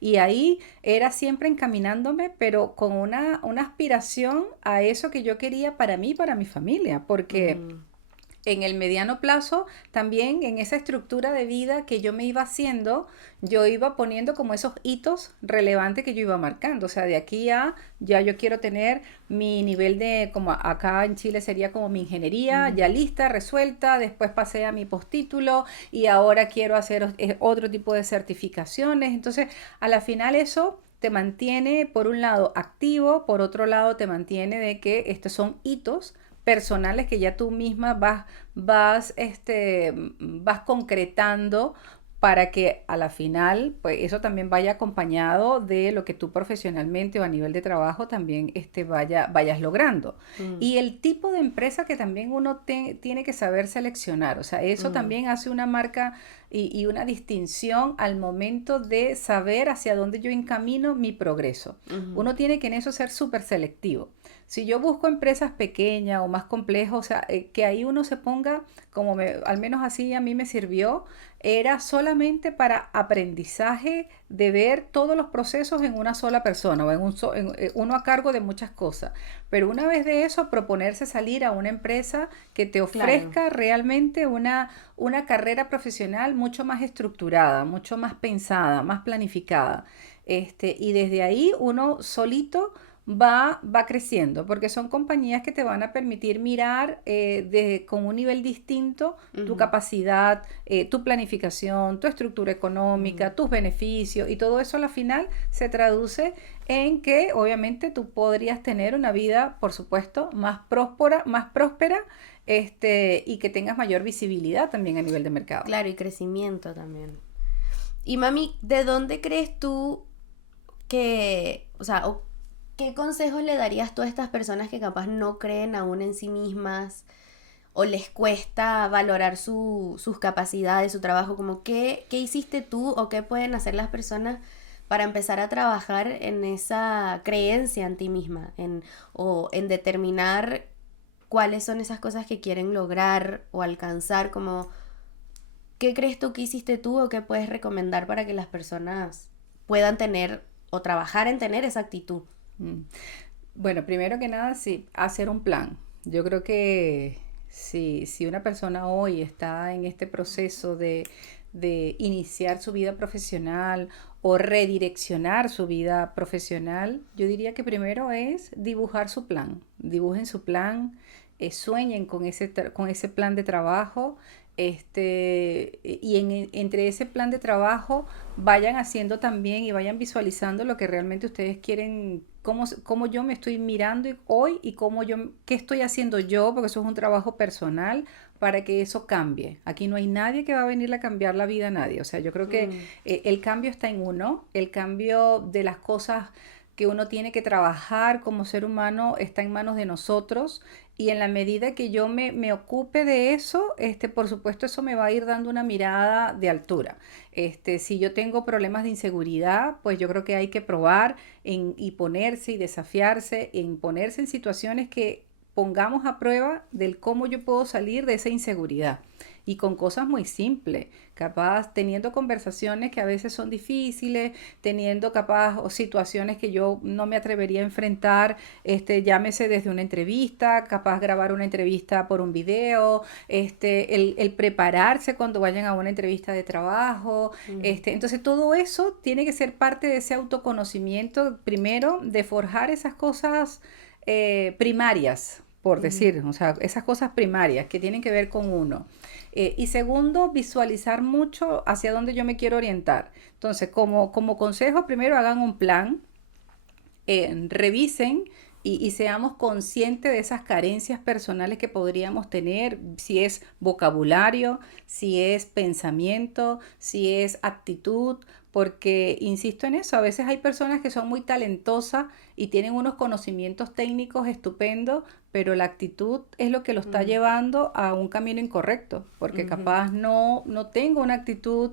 y ahí era siempre encaminándome, pero con una aspiración a eso que yo quería para mí y para mi familia, porque mm, en el mediano plazo, también en esa estructura de vida que yo me iba haciendo, yo iba poniendo como esos hitos relevantes que yo iba marcando. O sea, de aquí a ya yo quiero tener mi nivel de, como acá en Chile sería como mi ingeniería, ujú. ya lista, resuelta, después pasé a mi postítulo y ahora quiero hacer otro tipo de certificaciones. Entonces, a la final eso te mantiene, por un lado, activo, por otro lado, te mantiene de que estos son hitos personales que ya tú misma vas concretando para que a la final, pues eso también vaya acompañado de lo que tú profesionalmente o a nivel de trabajo también vayas logrando. Mm, Y el tipo de empresa que también uno tiene que saber seleccionar, o sea, eso mm, también hace una marca y una distinción al momento de saber hacia dónde yo encamino mi progreso. ujú. Uno tiene que en eso ser súper selectivo. Si yo busco empresas pequeñas o más complejas, o sea, que ahí uno se ponga, al menos así a mí me sirvió, era solamente para aprendizaje de ver todos los procesos en una sola persona o uno a cargo de muchas cosas. Pero una vez de eso, proponerse salir a una empresa que te Claro. ofrezca realmente una carrera profesional mucho más estructurada, mucho más pensada, más planificada. Y desde ahí uno solito va creciendo, porque son compañías que te van a permitir mirar con un nivel distinto tu Ujú, capacidad, tu planificación, tu estructura ujú. económica, tus beneficios, y todo eso a la final se traduce en que obviamente tú podrías tener una vida, por supuesto, más próspera, y que tengas mayor visibilidad también a nivel de mercado. Claro, y crecimiento también. Y mami, ¿de dónde crees tú o sea, qué consejos le darías tú a estas personas que capaz no creen aún en sí mismas o les cuesta valorar sus capacidades, su trabajo? Como qué hiciste tú o qué pueden hacer las personas para empezar a trabajar en esa creencia en ti misma, o en determinar cuáles son esas cosas que quieren lograr o alcanzar, como qué crees tú que hiciste tú o qué puedes recomendar para que las personas puedan tener o trabajar en tener esa actitud. Mm. Bueno, primero que nada, sí, hacer un plan. Yo creo que si una persona hoy está en este proceso de iniciar su vida profesional o redireccionar su vida profesional, yo diría que primero es dibujar su plan. Dibujen su plan, sueñen con ese plan de trabajo. Entre ese plan de trabajo vayan haciendo también y vayan visualizando lo que realmente ustedes quieren, cómo yo me estoy mirando hoy y qué estoy haciendo yo, porque eso es un trabajo personal para que eso cambie. Aquí no hay nadie que va a venir a cambiar la vida a nadie. O sea, yo creo que Mm, el cambio está en uno, el cambio de las cosas que uno tiene que trabajar como ser humano está en manos de nosotros y en la medida que yo me ocupe de eso, por supuesto, eso me va a ir dando una mirada de altura. Si yo tengo problemas de inseguridad, pues yo creo que hay que probar y ponerse y desafiarse, en ponerse en situaciones que pongamos a prueba del cómo yo puedo salir de esa inseguridad. Y con cosas muy simples, capaz teniendo conversaciones que a veces son difíciles, teniendo capaz o situaciones que yo no me atrevería a enfrentar, llámese desde una entrevista, capaz grabar una entrevista por un video, el prepararse cuando vayan a una entrevista de trabajo, mm, entonces todo eso tiene que ser parte de ese autoconocimiento, primero, de forjar esas cosas primarias por decir, o sea, esas cosas primarias que tienen que ver con uno. Y segundo, visualizar mucho hacia dónde yo me quiero orientar. Entonces, como consejo, primero hagan un plan, revisen y seamos conscientes de esas carencias personales que podríamos tener, si es vocabulario, si es pensamiento, si es actitud, porque insisto en eso, a veces hay personas que son muy talentosas y tienen unos conocimientos técnicos estupendos, pero la actitud es lo que lo está llevando a un camino incorrecto, porque capaz no tengo una actitud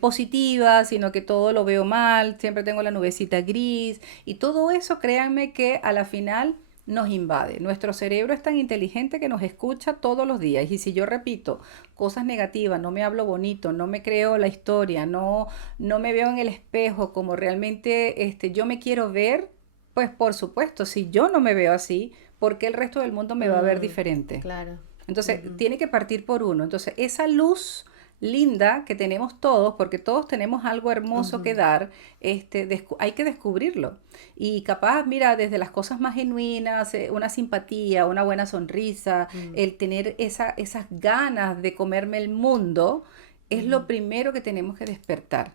positiva, sino que todo lo veo mal, siempre tengo la nubecita gris y todo eso, créanme que a la final nos invade. Nuestro cerebro es tan inteligente que nos escucha todos los días y si yo repito cosas negativas, no me hablo bonito, no me creo la historia, no me veo en el espejo como realmente yo me quiero ver, pues por supuesto, si yo no me veo así, ¿por qué el resto del mundo me va a ver diferente? Claro. Entonces, tiene que partir por uno. Entonces, esa luz linda que tenemos todos, porque todos tenemos algo hermoso que dar, hay que descubrirlo. Y capaz, mira, desde las cosas más genuinas, una simpatía, una buena sonrisa, el tener esas ganas de comerme el mundo, es lo primero que tenemos que despertar.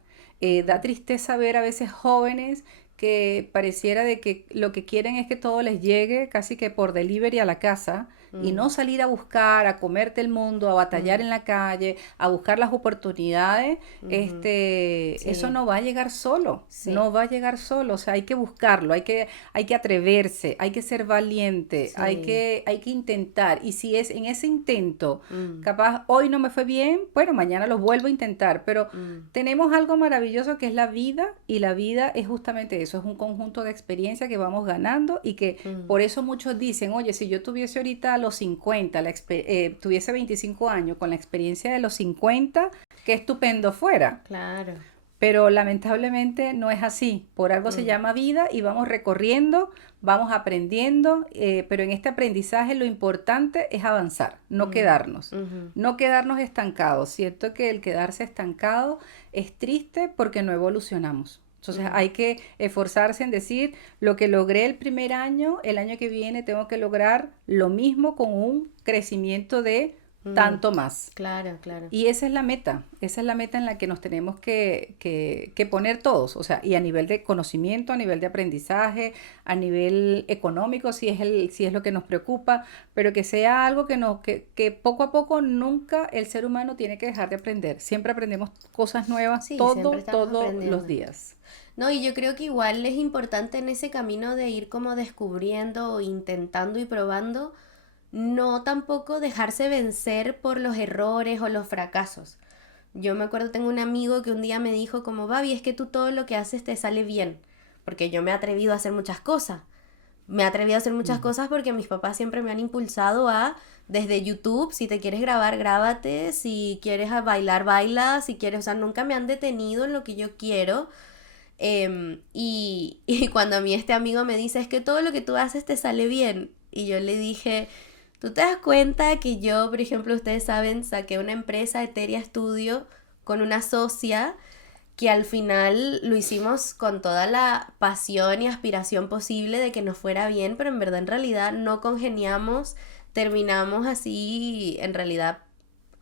Da tristeza ver a veces jóvenes que pareciera de que lo que quieren es que todo les llegue casi que por delivery a la casa y no salir a buscar, a comerte el mundo, a batallar en la calle, a buscar las oportunidades, eso no va a llegar solo, no va a llegar solo, o sea, hay que buscarlo, hay que atreverse, hay que ser valiente, hay que intentar, y si es en ese intento, capaz hoy no me fue bien, bueno, mañana lo vuelvo a intentar, pero tenemos algo maravilloso que es la vida, y la vida es justamente eso, es un conjunto de experiencias que vamos ganando y que por eso muchos dicen, oye, si yo tuviese ahorita los 50, tuviese 25 años con la experiencia de los 50, qué estupendo fuera. Claro. Pero lamentablemente no es así. Por algo se llama vida y vamos recorriendo, vamos aprendiendo, pero en este aprendizaje lo importante es avanzar, no quedarnos. No quedarnos estancados. Cierto que el quedarse estancado es triste porque no evolucionamos. Entonces hay que esforzarse en decir, lo que logré el primer año, el año que viene tengo que lograr lo mismo con un crecimiento de tanto más. Claro, claro. Y esa es la meta en la que nos tenemos que poner todos, o sea, y a nivel de conocimiento, a nivel de aprendizaje, a nivel económico, si es lo que nos preocupa, pero que sea algo que poco a poco nunca el ser humano tiene que dejar de aprender. Siempre aprendemos cosas nuevas, todos los días. No, y yo creo que igual es importante en ese camino de ir como descubriendo, intentando y probando, no tampoco dejarse vencer por los errores o los fracasos. Yo me acuerdo, tengo un amigo que un día me dijo como, Babi, es que tú todo lo que haces te sale bien, porque yo me he atrevido a hacer muchas cosas. Me he atrevido a hacer muchas cosas porque mis papás siempre me han impulsado a, desde YouTube, si te quieres grabar, grábate, si quieres bailar, baila, si quieres, o sea, nunca me han detenido en lo que yo quiero. Y cuando a mí este amigo me dice, es que todo lo que tú haces te sale bien, y yo le dije, ¿tú te das cuenta que yo, por ejemplo, ustedes saben, saqué una empresa, Eteria Studio, con una socia, que al final lo hicimos con toda la pasión y aspiración posible de que nos fuera bien, pero en verdad, en realidad, no congeniamos, terminamos así, en realidad,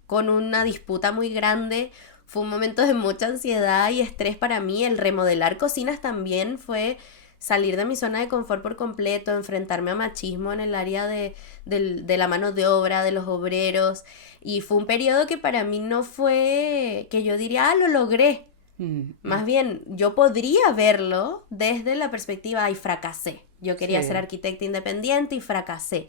con una disputa muy grande. Fue un momento de mucha ansiedad y estrés para mí. El remodelar cocinas también fue salir de mi zona de confort por completo, enfrentarme a machismo en el área de la mano de obra, de los obreros. Y fue un periodo que para mí no fue que yo diría, lo logré. Más bien, yo podría verlo desde la perspectiva, fracasé. Yo quería ser arquitecta independiente y fracasé.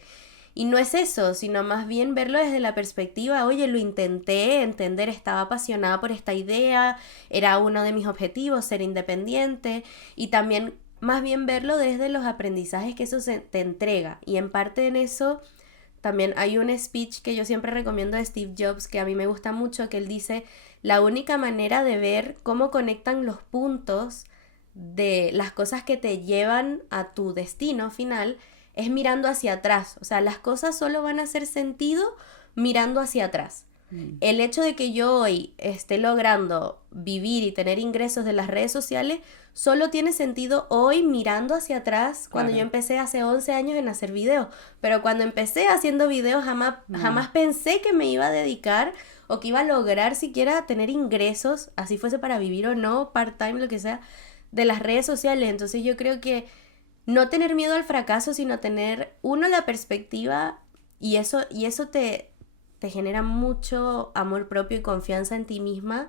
Y no es eso, sino más bien verlo desde la perspectiva, oye, lo intenté, entender, estaba apasionada por esta idea, era uno de mis objetivos, ser independiente, y también más bien verlo desde los aprendizajes que eso te entrega. Y en parte en eso también hay un speech que yo siempre recomiendo de Steve Jobs, que a mí me gusta mucho, que él dice, la única manera de ver cómo conectan los puntos de las cosas que te llevan a tu destino final es mirando hacia atrás. O sea, las cosas solo van a hacer sentido mirando hacia atrás. El hecho de que yo hoy esté logrando vivir y tener ingresos de las redes sociales solo tiene sentido hoy mirando hacia atrás cuando yo empecé hace 11 años en hacer videos. Pero cuando empecé haciendo videos jamás pensé que me iba a dedicar o que iba a lograr siquiera tener ingresos, así fuese para vivir o no, part-time, lo que sea, de las redes sociales. Entonces yo creo que no tener miedo al fracaso, sino tener, uno, la perspectiva y eso te genera mucho amor propio y confianza en ti misma.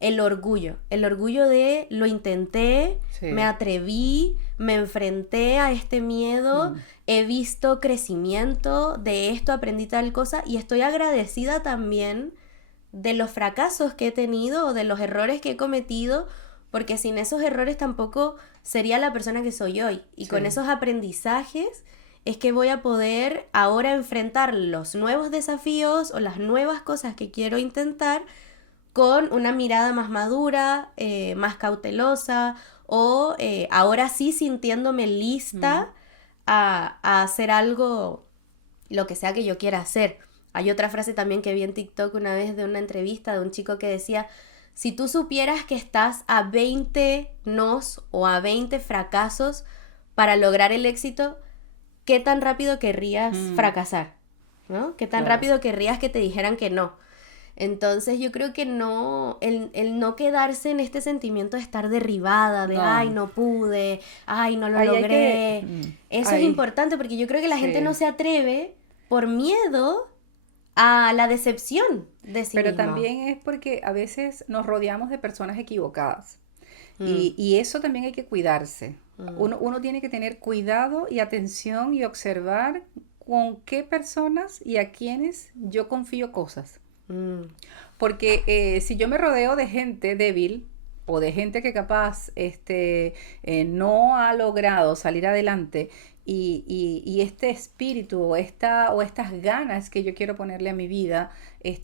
El orgullo de lo intenté, me atreví, me enfrenté a este miedo, he visto crecimiento, de esto aprendí tal cosa y estoy agradecida también de los fracasos que he tenido o de los errores que he cometido, porque sin esos errores tampoco sería la persona que soy hoy. Y con esos aprendizajes es que voy a poder ahora enfrentar los nuevos desafíos o las nuevas cosas que quiero intentar con una mirada más madura, más cautelosa o ahora sí sintiéndome lista a hacer algo, lo que sea que yo quiera hacer. Hay otra frase también que vi en TikTok una vez de una entrevista de un chico que decía: si tú supieras que estás a 20 nos o a 20 fracasos para lograr el éxito, ¿qué tan rápido querrías fracasar? ¿No? ¿Qué tan rápido querrías que te dijeran que no? Entonces yo creo que no, el no quedarse en este sentimiento de estar derribada, de ay, no pude, ay, no lo logré. Eso es importante porque yo creo que la gente no se atreve por miedo a la decepción de sí Pero mismo. también es porque a veces nos rodeamos de personas equivocadas. Y eso también hay que cuidarse. Uno tiene que tener cuidado y atención y observar con qué personas y a quiénes yo confío cosas. Porque si yo me rodeo de gente débil o de gente que capaz no ha logrado salir adelante y este espíritu o estas ganas que yo quiero ponerle a mi vida,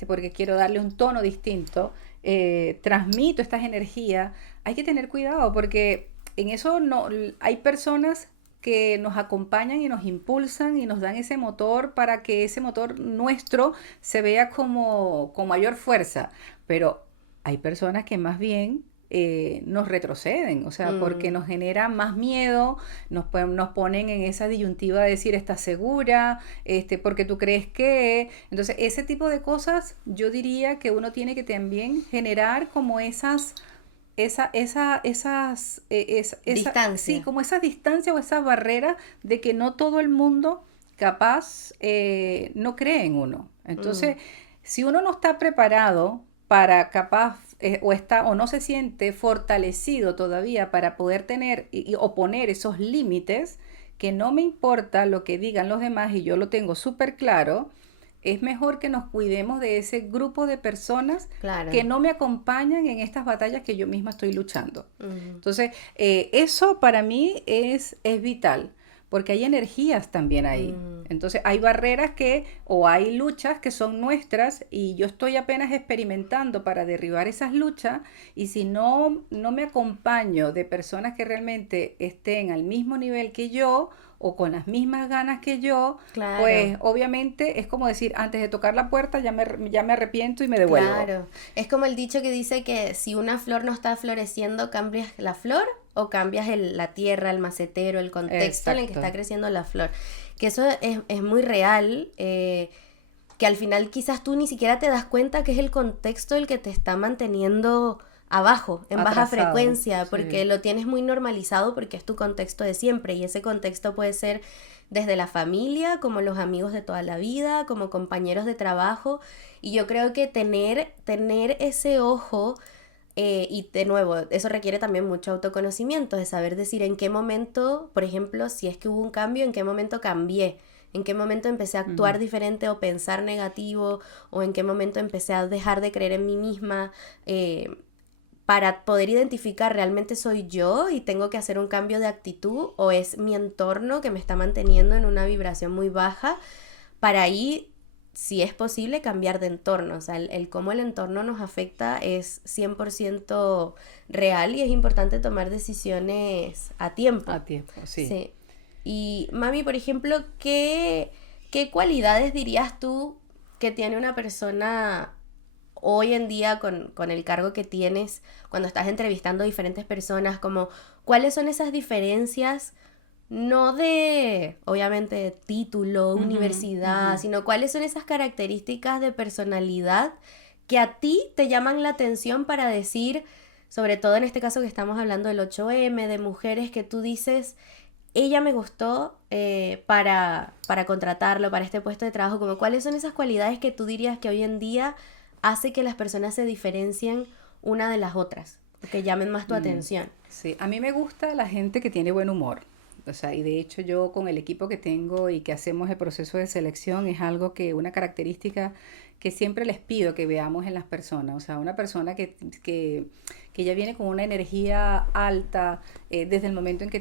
porque quiero darle un tono distinto, transmito estas energías, hay que tener cuidado porque en eso no hay personas que nos acompañan y nos impulsan y nos dan ese motor para que ese motor nuestro se vea como con mayor fuerza. Pero hay personas que más bien nos retroceden, o sea, porque nos genera más miedo, nos ponen en esa disyuntiva de decir, ¿estás segura? Porque tú crees que... Entonces, ese tipo de cosas yo diría que uno tiene que también generar como distancia. Sí, como esa distancia o esa barrera de que no todo el mundo capaz no cree en uno. Entonces, si uno no está preparado para capaz o no se siente fortalecido todavía para poder tener o poner esos límites, que no me importa lo que digan los demás y yo lo tengo súper claro, es mejor que nos cuidemos de ese grupo de personas que no me acompañan en estas batallas que yo misma estoy luchando. Entonces, eso para mí es vital, porque hay energías también ahí. Entonces, hay barreras o hay luchas que son nuestras y yo estoy apenas experimentando para derribar esas luchas, y si no me acompaño de personas que realmente estén al mismo nivel que yo o con las mismas ganas que yo, pues obviamente es como decir, antes de tocar la puerta ya me arrepiento y me devuelvo. Claro, es como el dicho que dice que si una flor no está floreciendo, ¿cambias la flor o cambias la tierra, el macetero, el contexto en el que está creciendo la flor? Que eso es muy real, que al final quizás tú ni siquiera te das cuenta que es el contexto el que te está manteniendo abajo, en baja frecuencia, porque lo tienes muy normalizado porque es tu contexto de siempre, y ese contexto puede ser desde la familia, como los amigos de toda la vida, como compañeros de trabajo, y yo creo que tener ese ojo, y de nuevo, eso requiere también mucho autoconocimiento, de saber decir en qué momento, por ejemplo, si es que hubo un cambio, en qué momento cambié, en qué momento empecé a actuar diferente o pensar negativo, o en qué momento empecé a dejar de creer en mí misma, para poder identificar realmente soy yo y tengo que hacer un cambio de actitud, o es mi entorno que me está manteniendo en una vibración muy baja, para ahí, si es posible, cambiar de entorno. O sea, el cómo el entorno nos afecta es 100% real y es importante tomar decisiones a tiempo. A tiempo, sí. Y mami, por ejemplo, ¿qué cualidades dirías tú que tiene una persona hoy en día con el cargo que tienes, cuando estás entrevistando a diferentes personas, como cuáles son esas diferencias, no de, obviamente, título, universidad, sino cuáles son esas características de personalidad que a ti te llaman la atención para decir, sobre todo en este caso que estamos hablando del 8M, de mujeres que tú dices, ella me gustó para contratarlo, para este puesto de trabajo, como cuáles son esas cualidades que tú dirías que hoy en día hace que las personas se diferencien una de las otras, que llamen más tu atención. Sí, a mí me gusta la gente que tiene buen humor. O sea, y de hecho yo con el equipo que tengo y que hacemos el proceso de selección es algo que, una característica que siempre les pido que veamos en las personas. O sea, una persona que ya viene con una energía alta desde el momento en que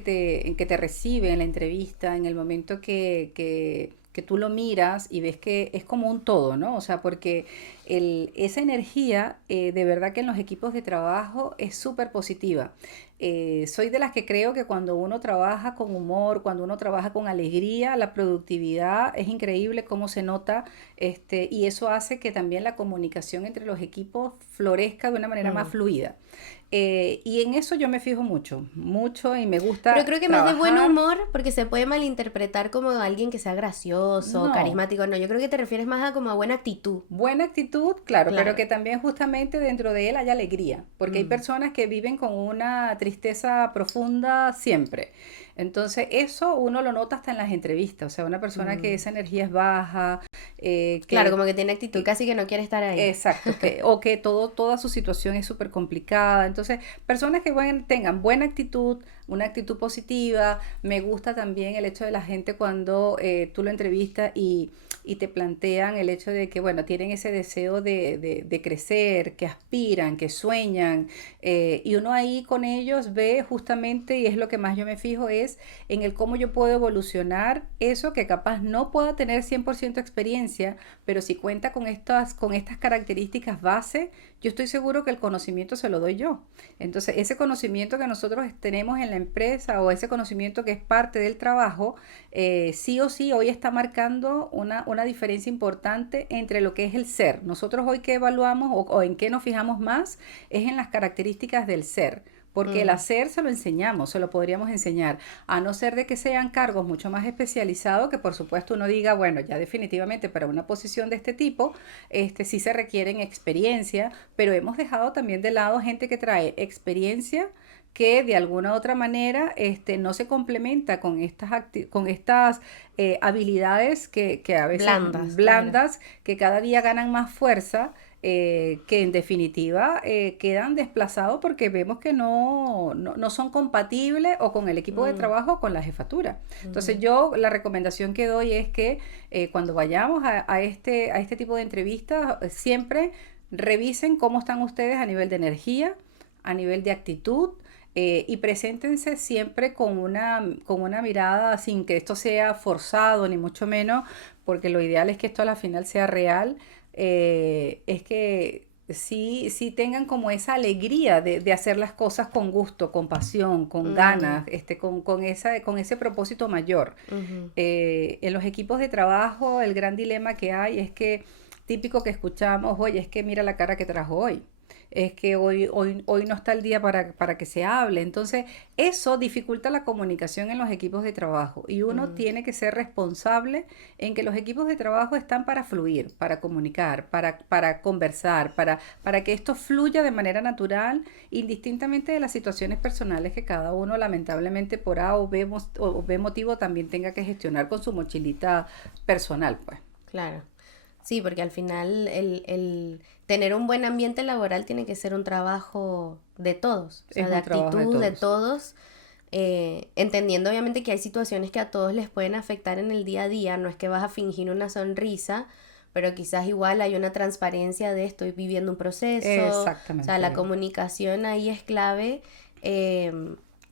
te recibe en la entrevista, en el momento que tú lo miras y ves que es como un todo, ¿no? O sea, porque esa energía de verdad que en los equipos de trabajo es súper positiva. Soy de las que creo que cuando uno trabaja con humor, cuando uno trabaja con alegría, la productividad es increíble cómo se nota, y eso hace que también la comunicación entre los equipos florezca de una manera más fluida. Y en eso yo me fijo mucho, mucho y me gusta Pero creo que más de buen trabajar. humor, porque se puede malinterpretar como alguien que sea gracioso, No, carismático. No, yo creo que te refieres más a como a buena actitud. buena actitud, claro, pero Claro. que también justamente dentro de él haya alegría, porque hay personas que viven con una tristeza profunda siempre. Entonces, eso uno lo nota hasta en las entrevistas, o sea, una persona que esa energía es baja, Claro, como que tiene actitud, que casi que no quiere estar ahí. exacto, o que toda su situación es súper complicada. Entonces, personas que tengan buena actitud, una actitud positiva. Me gusta también el hecho de la gente cuando tú lo entrevistas y te plantean el hecho de que, bueno, tienen ese deseo de crecer, que aspiran, que sueñan. Y uno ahí con ellos ve justamente, y es lo que más yo me fijo, es en el cómo yo puedo evolucionar eso que capaz no pueda tener 100% experiencia, pero si cuenta con estas características base, yo estoy seguro que el conocimiento se lo doy yo. Entonces, ese conocimiento que nosotros tenemos en la empresa o ese conocimiento que es parte del trabajo, sí o sí hoy está marcando una diferencia importante entre lo que es el ser. Nosotros hoy que evaluamos o en qué nos fijamos más es en las características del ser. Porque el hacer se lo enseñamos, se lo podríamos enseñar, a no ser de que sean cargos mucho más especializados, que por supuesto uno diga, bueno, ya definitivamente para una posición de este tipo, sí se requieren experiencia, pero hemos dejado también de lado gente que trae experiencia que de alguna u otra manera no se complementa con estas habilidades que a veces Blandas, claro. blandas, que cada día ganan más fuerza, que en definitiva quedan desplazados porque vemos que no son compatibles o con el equipo de trabajo o con la jefatura. Entonces yo la recomendación que doy es que cuando vayamos a este tipo de entrevistas, siempre revisen cómo están ustedes a nivel de energía, a nivel de actitud, y preséntense siempre con una mirada sin que esto sea forzado, ni mucho menos, porque lo ideal es que esto a la final sea real. Es que sí tengan como esa alegría de hacer las cosas con gusto, con pasión, con ganas, con ese propósito mayor. En los equipos de trabajo, el gran dilema que hay es que, típico que escuchamos, oye, es que mira la cara que trajo hoy. Es que hoy no está el día para que se hable. Entonces, eso dificulta la comunicación en los equipos de trabajo. Y uno tiene que ser responsable en que los equipos de trabajo están para fluir, para comunicar, para conversar, para que esto fluya de manera natural, indistintamente de las situaciones personales que cada uno lamentablemente por A o B motivo también tenga que gestionar con su mochilita personal, pues. Claro. Sí, porque al final el tener un buen ambiente laboral tiene que ser un trabajo de todos, o sea, Es de un trabajo de actitud de todos. todos, entendiendo obviamente que hay situaciones que a todos les pueden afectar en el día a día, no es que vas a fingir una sonrisa, pero quizás igual hay una transparencia de estoy viviendo un proceso, o sea, la Exactamente. comunicación ahí es clave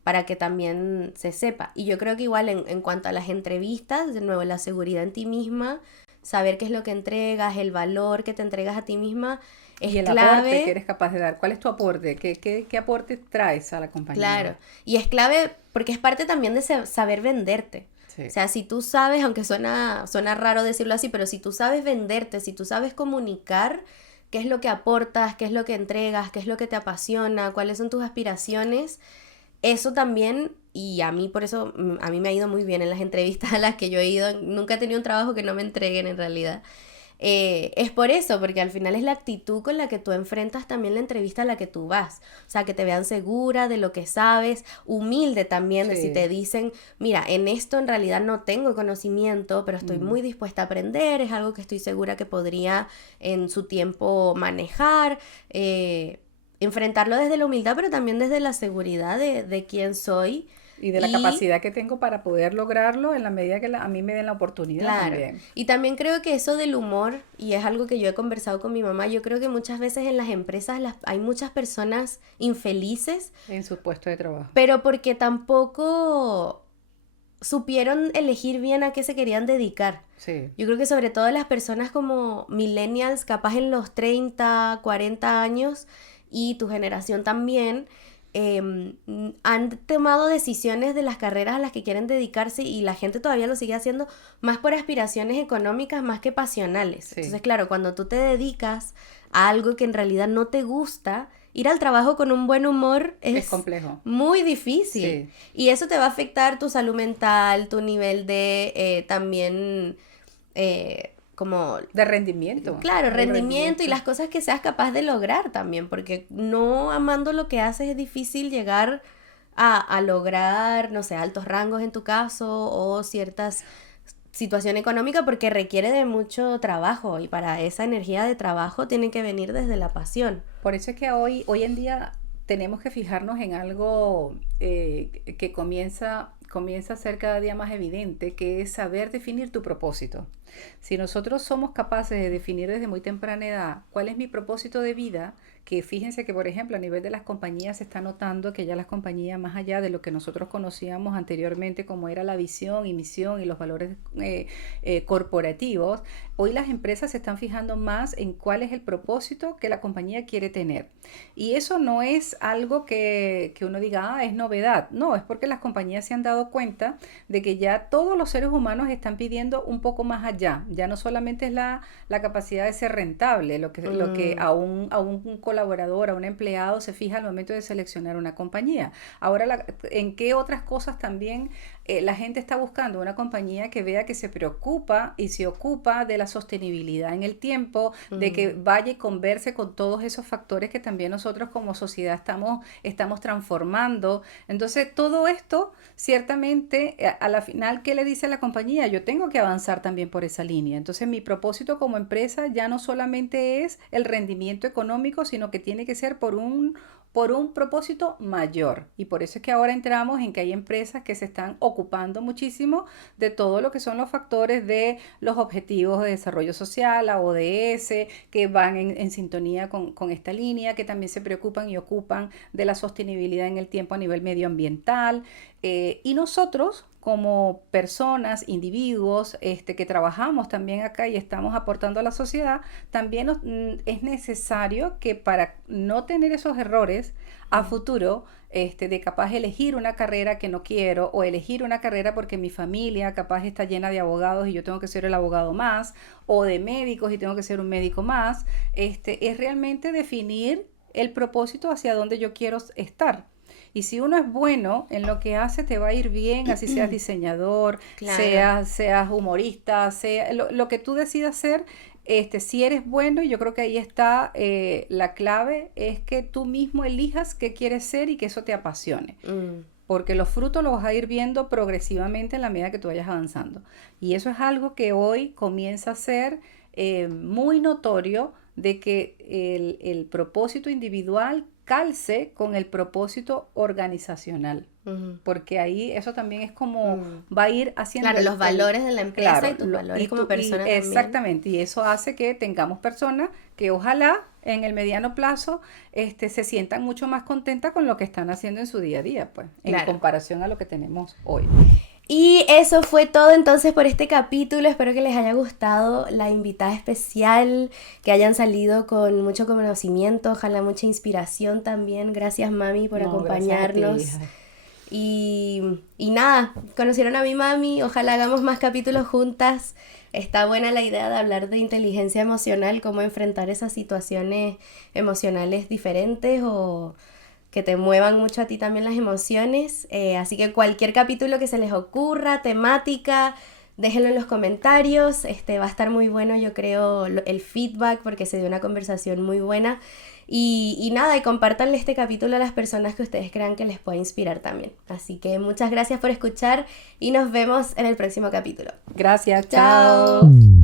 para que también se sepa. Y yo creo que igual en cuanto a las entrevistas, de nuevo, la seguridad en ti misma, saber qué es lo que entregas, el valor que te entregas a ti misma, es Y el aporte que clave, eres capaz de dar. ¿Cuál es tu aporte? ¿Qué aporte traes a la claro. compañía? Y es clave porque es parte también de saber venderte. O Sí. sea, si tú sabes, aunque suena raro decirlo así, pero si tú sabes venderte, si tú sabes comunicar, qué es lo que aportas, qué es lo que entregas, qué es lo que te apasiona, cuáles son tus aspiraciones. Eso también, y a mí por eso, a mí me ha ido muy bien en las entrevistas a las que yo he ido. Nunca he tenido un trabajo que no me entreguen en realidad. Es por eso, porque al final es la actitud con la que tú enfrentas también la entrevista a la que tú vas. O sea, que te vean segura de lo que sabes, humilde también, de si te Sí. dicen, mira, en esto en realidad no tengo conocimiento, pero estoy Mm. muy dispuesta a aprender, es algo que estoy segura que podría en su tiempo manejar. Enfrentarlo desde la humildad, pero también desde la seguridad de quién soy. Y de la Y capacidad que tengo para poder lograrlo en la medida que a mí me den la oportunidad claro, también, y también creo que eso del humor, y es algo que yo he conversado con mi mamá, yo creo que muchas veces en las empresas hay muchas personas infelices, en su puesto de trabajo. pero porque tampoco supieron elegir bien a qué se querían dedicar. Sí. Yo creo que sobre todo las personas como millennials, capaz en los 30, 40 años, y tu generación también, han tomado decisiones de las carreras a las que quieren dedicarse y la gente todavía lo sigue haciendo más por aspiraciones económicas más que pasionales. Sí. Entonces, claro, cuando tú te dedicas a algo que en realidad no te gusta, ir al trabajo con un buen humor Es es complejo. muy difícil. Sí. Y eso te va a afectar tu salud mental, tu nivel de también como, De rendimiento. claro, El rendimiento y rendimiento. las cosas que seas capaz de lograr también, porque no amando lo que haces es difícil llegar a lograr, no sé, altos rangos en tu caso o ciertas situación económica porque requiere de mucho trabajo y para esa energía de trabajo tiene que venir desde la pasión. Por eso es que hoy en día tenemos que fijarnos en algo que comienza a ser cada día más evidente, que es saber definir tu propósito. Si nosotros somos capaces de definir desde muy temprana edad cuál es mi propósito de vida, que fíjense que, por ejemplo, a nivel de las compañías se está notando que ya las compañías, más allá de lo que nosotros conocíamos anteriormente como era la visión y misión y los valores corporativos, hoy las empresas se están fijando más en cuál es el propósito que la compañía quiere tener. Y eso no es algo que uno diga, es novedad. No, es porque las compañías se han dado cuenta de que ya todos los seres humanos están pidiendo un poco más allá. Ya no solamente es la capacidad de ser rentable, lo que a un colaborador, a un empleado se fija al momento de seleccionar una compañía. Ahora, ¿en qué otras cosas también la gente está buscando? Una compañía que vea que se preocupa y se ocupa de la sostenibilidad en el tiempo, de que vaya y converse con todos esos factores que también nosotros como sociedad estamos transformando. Entonces, todo esto, ciertamente, a la final, ¿qué le dice la compañía? Yo tengo que avanzar también por esa línea. Entonces, mi propósito como empresa ya no solamente es el rendimiento económico, sino que tiene que ser por un propósito mayor. Y por eso es que ahora entramos en que hay empresas que se están ocupando muchísimo de todo lo que son los factores de los objetivos de desarrollo social, la ODS, que van en sintonía con esta línea, que también se preocupan y ocupan de la sostenibilidad en el tiempo a nivel medioambiental. Y nosotros, como personas, individuos, que trabajamos también acá y estamos aportando a la sociedad, también es necesario que para no tener esos errores a futuro, de capaz elegir una carrera que no quiero o elegir una carrera porque mi familia capaz está llena de abogados y yo tengo que ser el abogado más, o de médicos y tengo que ser un médico más, es realmente definir el propósito hacia donde yo quiero estar. Y si uno es bueno en lo que hace, te va a ir bien, así seas diseñador, Claro. seas humorista, sea lo que tú decidas hacer, si eres bueno, y yo creo que ahí está la clave, es que tú mismo elijas qué quieres ser y que eso te apasione. Mm. Porque los frutos los vas a ir viendo progresivamente en la medida que tú vayas avanzando. Y eso es algo que hoy comienza a ser muy notorio, de que el propósito individual calce con el propósito organizacional. Ujú. Porque ahí eso también es como Mm. va a ir haciendo Claro, los valores de la empresa claro, y tus valores como y persona también. exactamente, y eso hace que tengamos personas que ojalá en el mediano plazo se sientan mucho más contentas con lo que están haciendo en su día a día, pues, en Claro. comparación a lo que tenemos hoy. Y eso fue todo entonces por este capítulo. Espero que les haya gustado la invitada especial, que hayan salido con mucho conocimiento, ojalá mucha inspiración también. Gracias, mami, por No, gracias a ti, acompañarnos. hija. Y nada, conocieron a mi mami, ojalá hagamos más capítulos juntas. Está buena la idea de hablar de inteligencia emocional, cómo enfrentar esas situaciones emocionales diferentes o que te muevan mucho a ti también las emociones. Así que cualquier capítulo que se les ocurra, temática, déjenlo en los comentarios. Va a estar muy bueno, yo creo, el feedback, porque se dio una conversación muy buena. Y nada, y compártanle este capítulo a las personas que ustedes crean que les pueda inspirar también. Así que muchas gracias por escuchar y nos vemos en el próximo capítulo. Gracias, Chao. chao.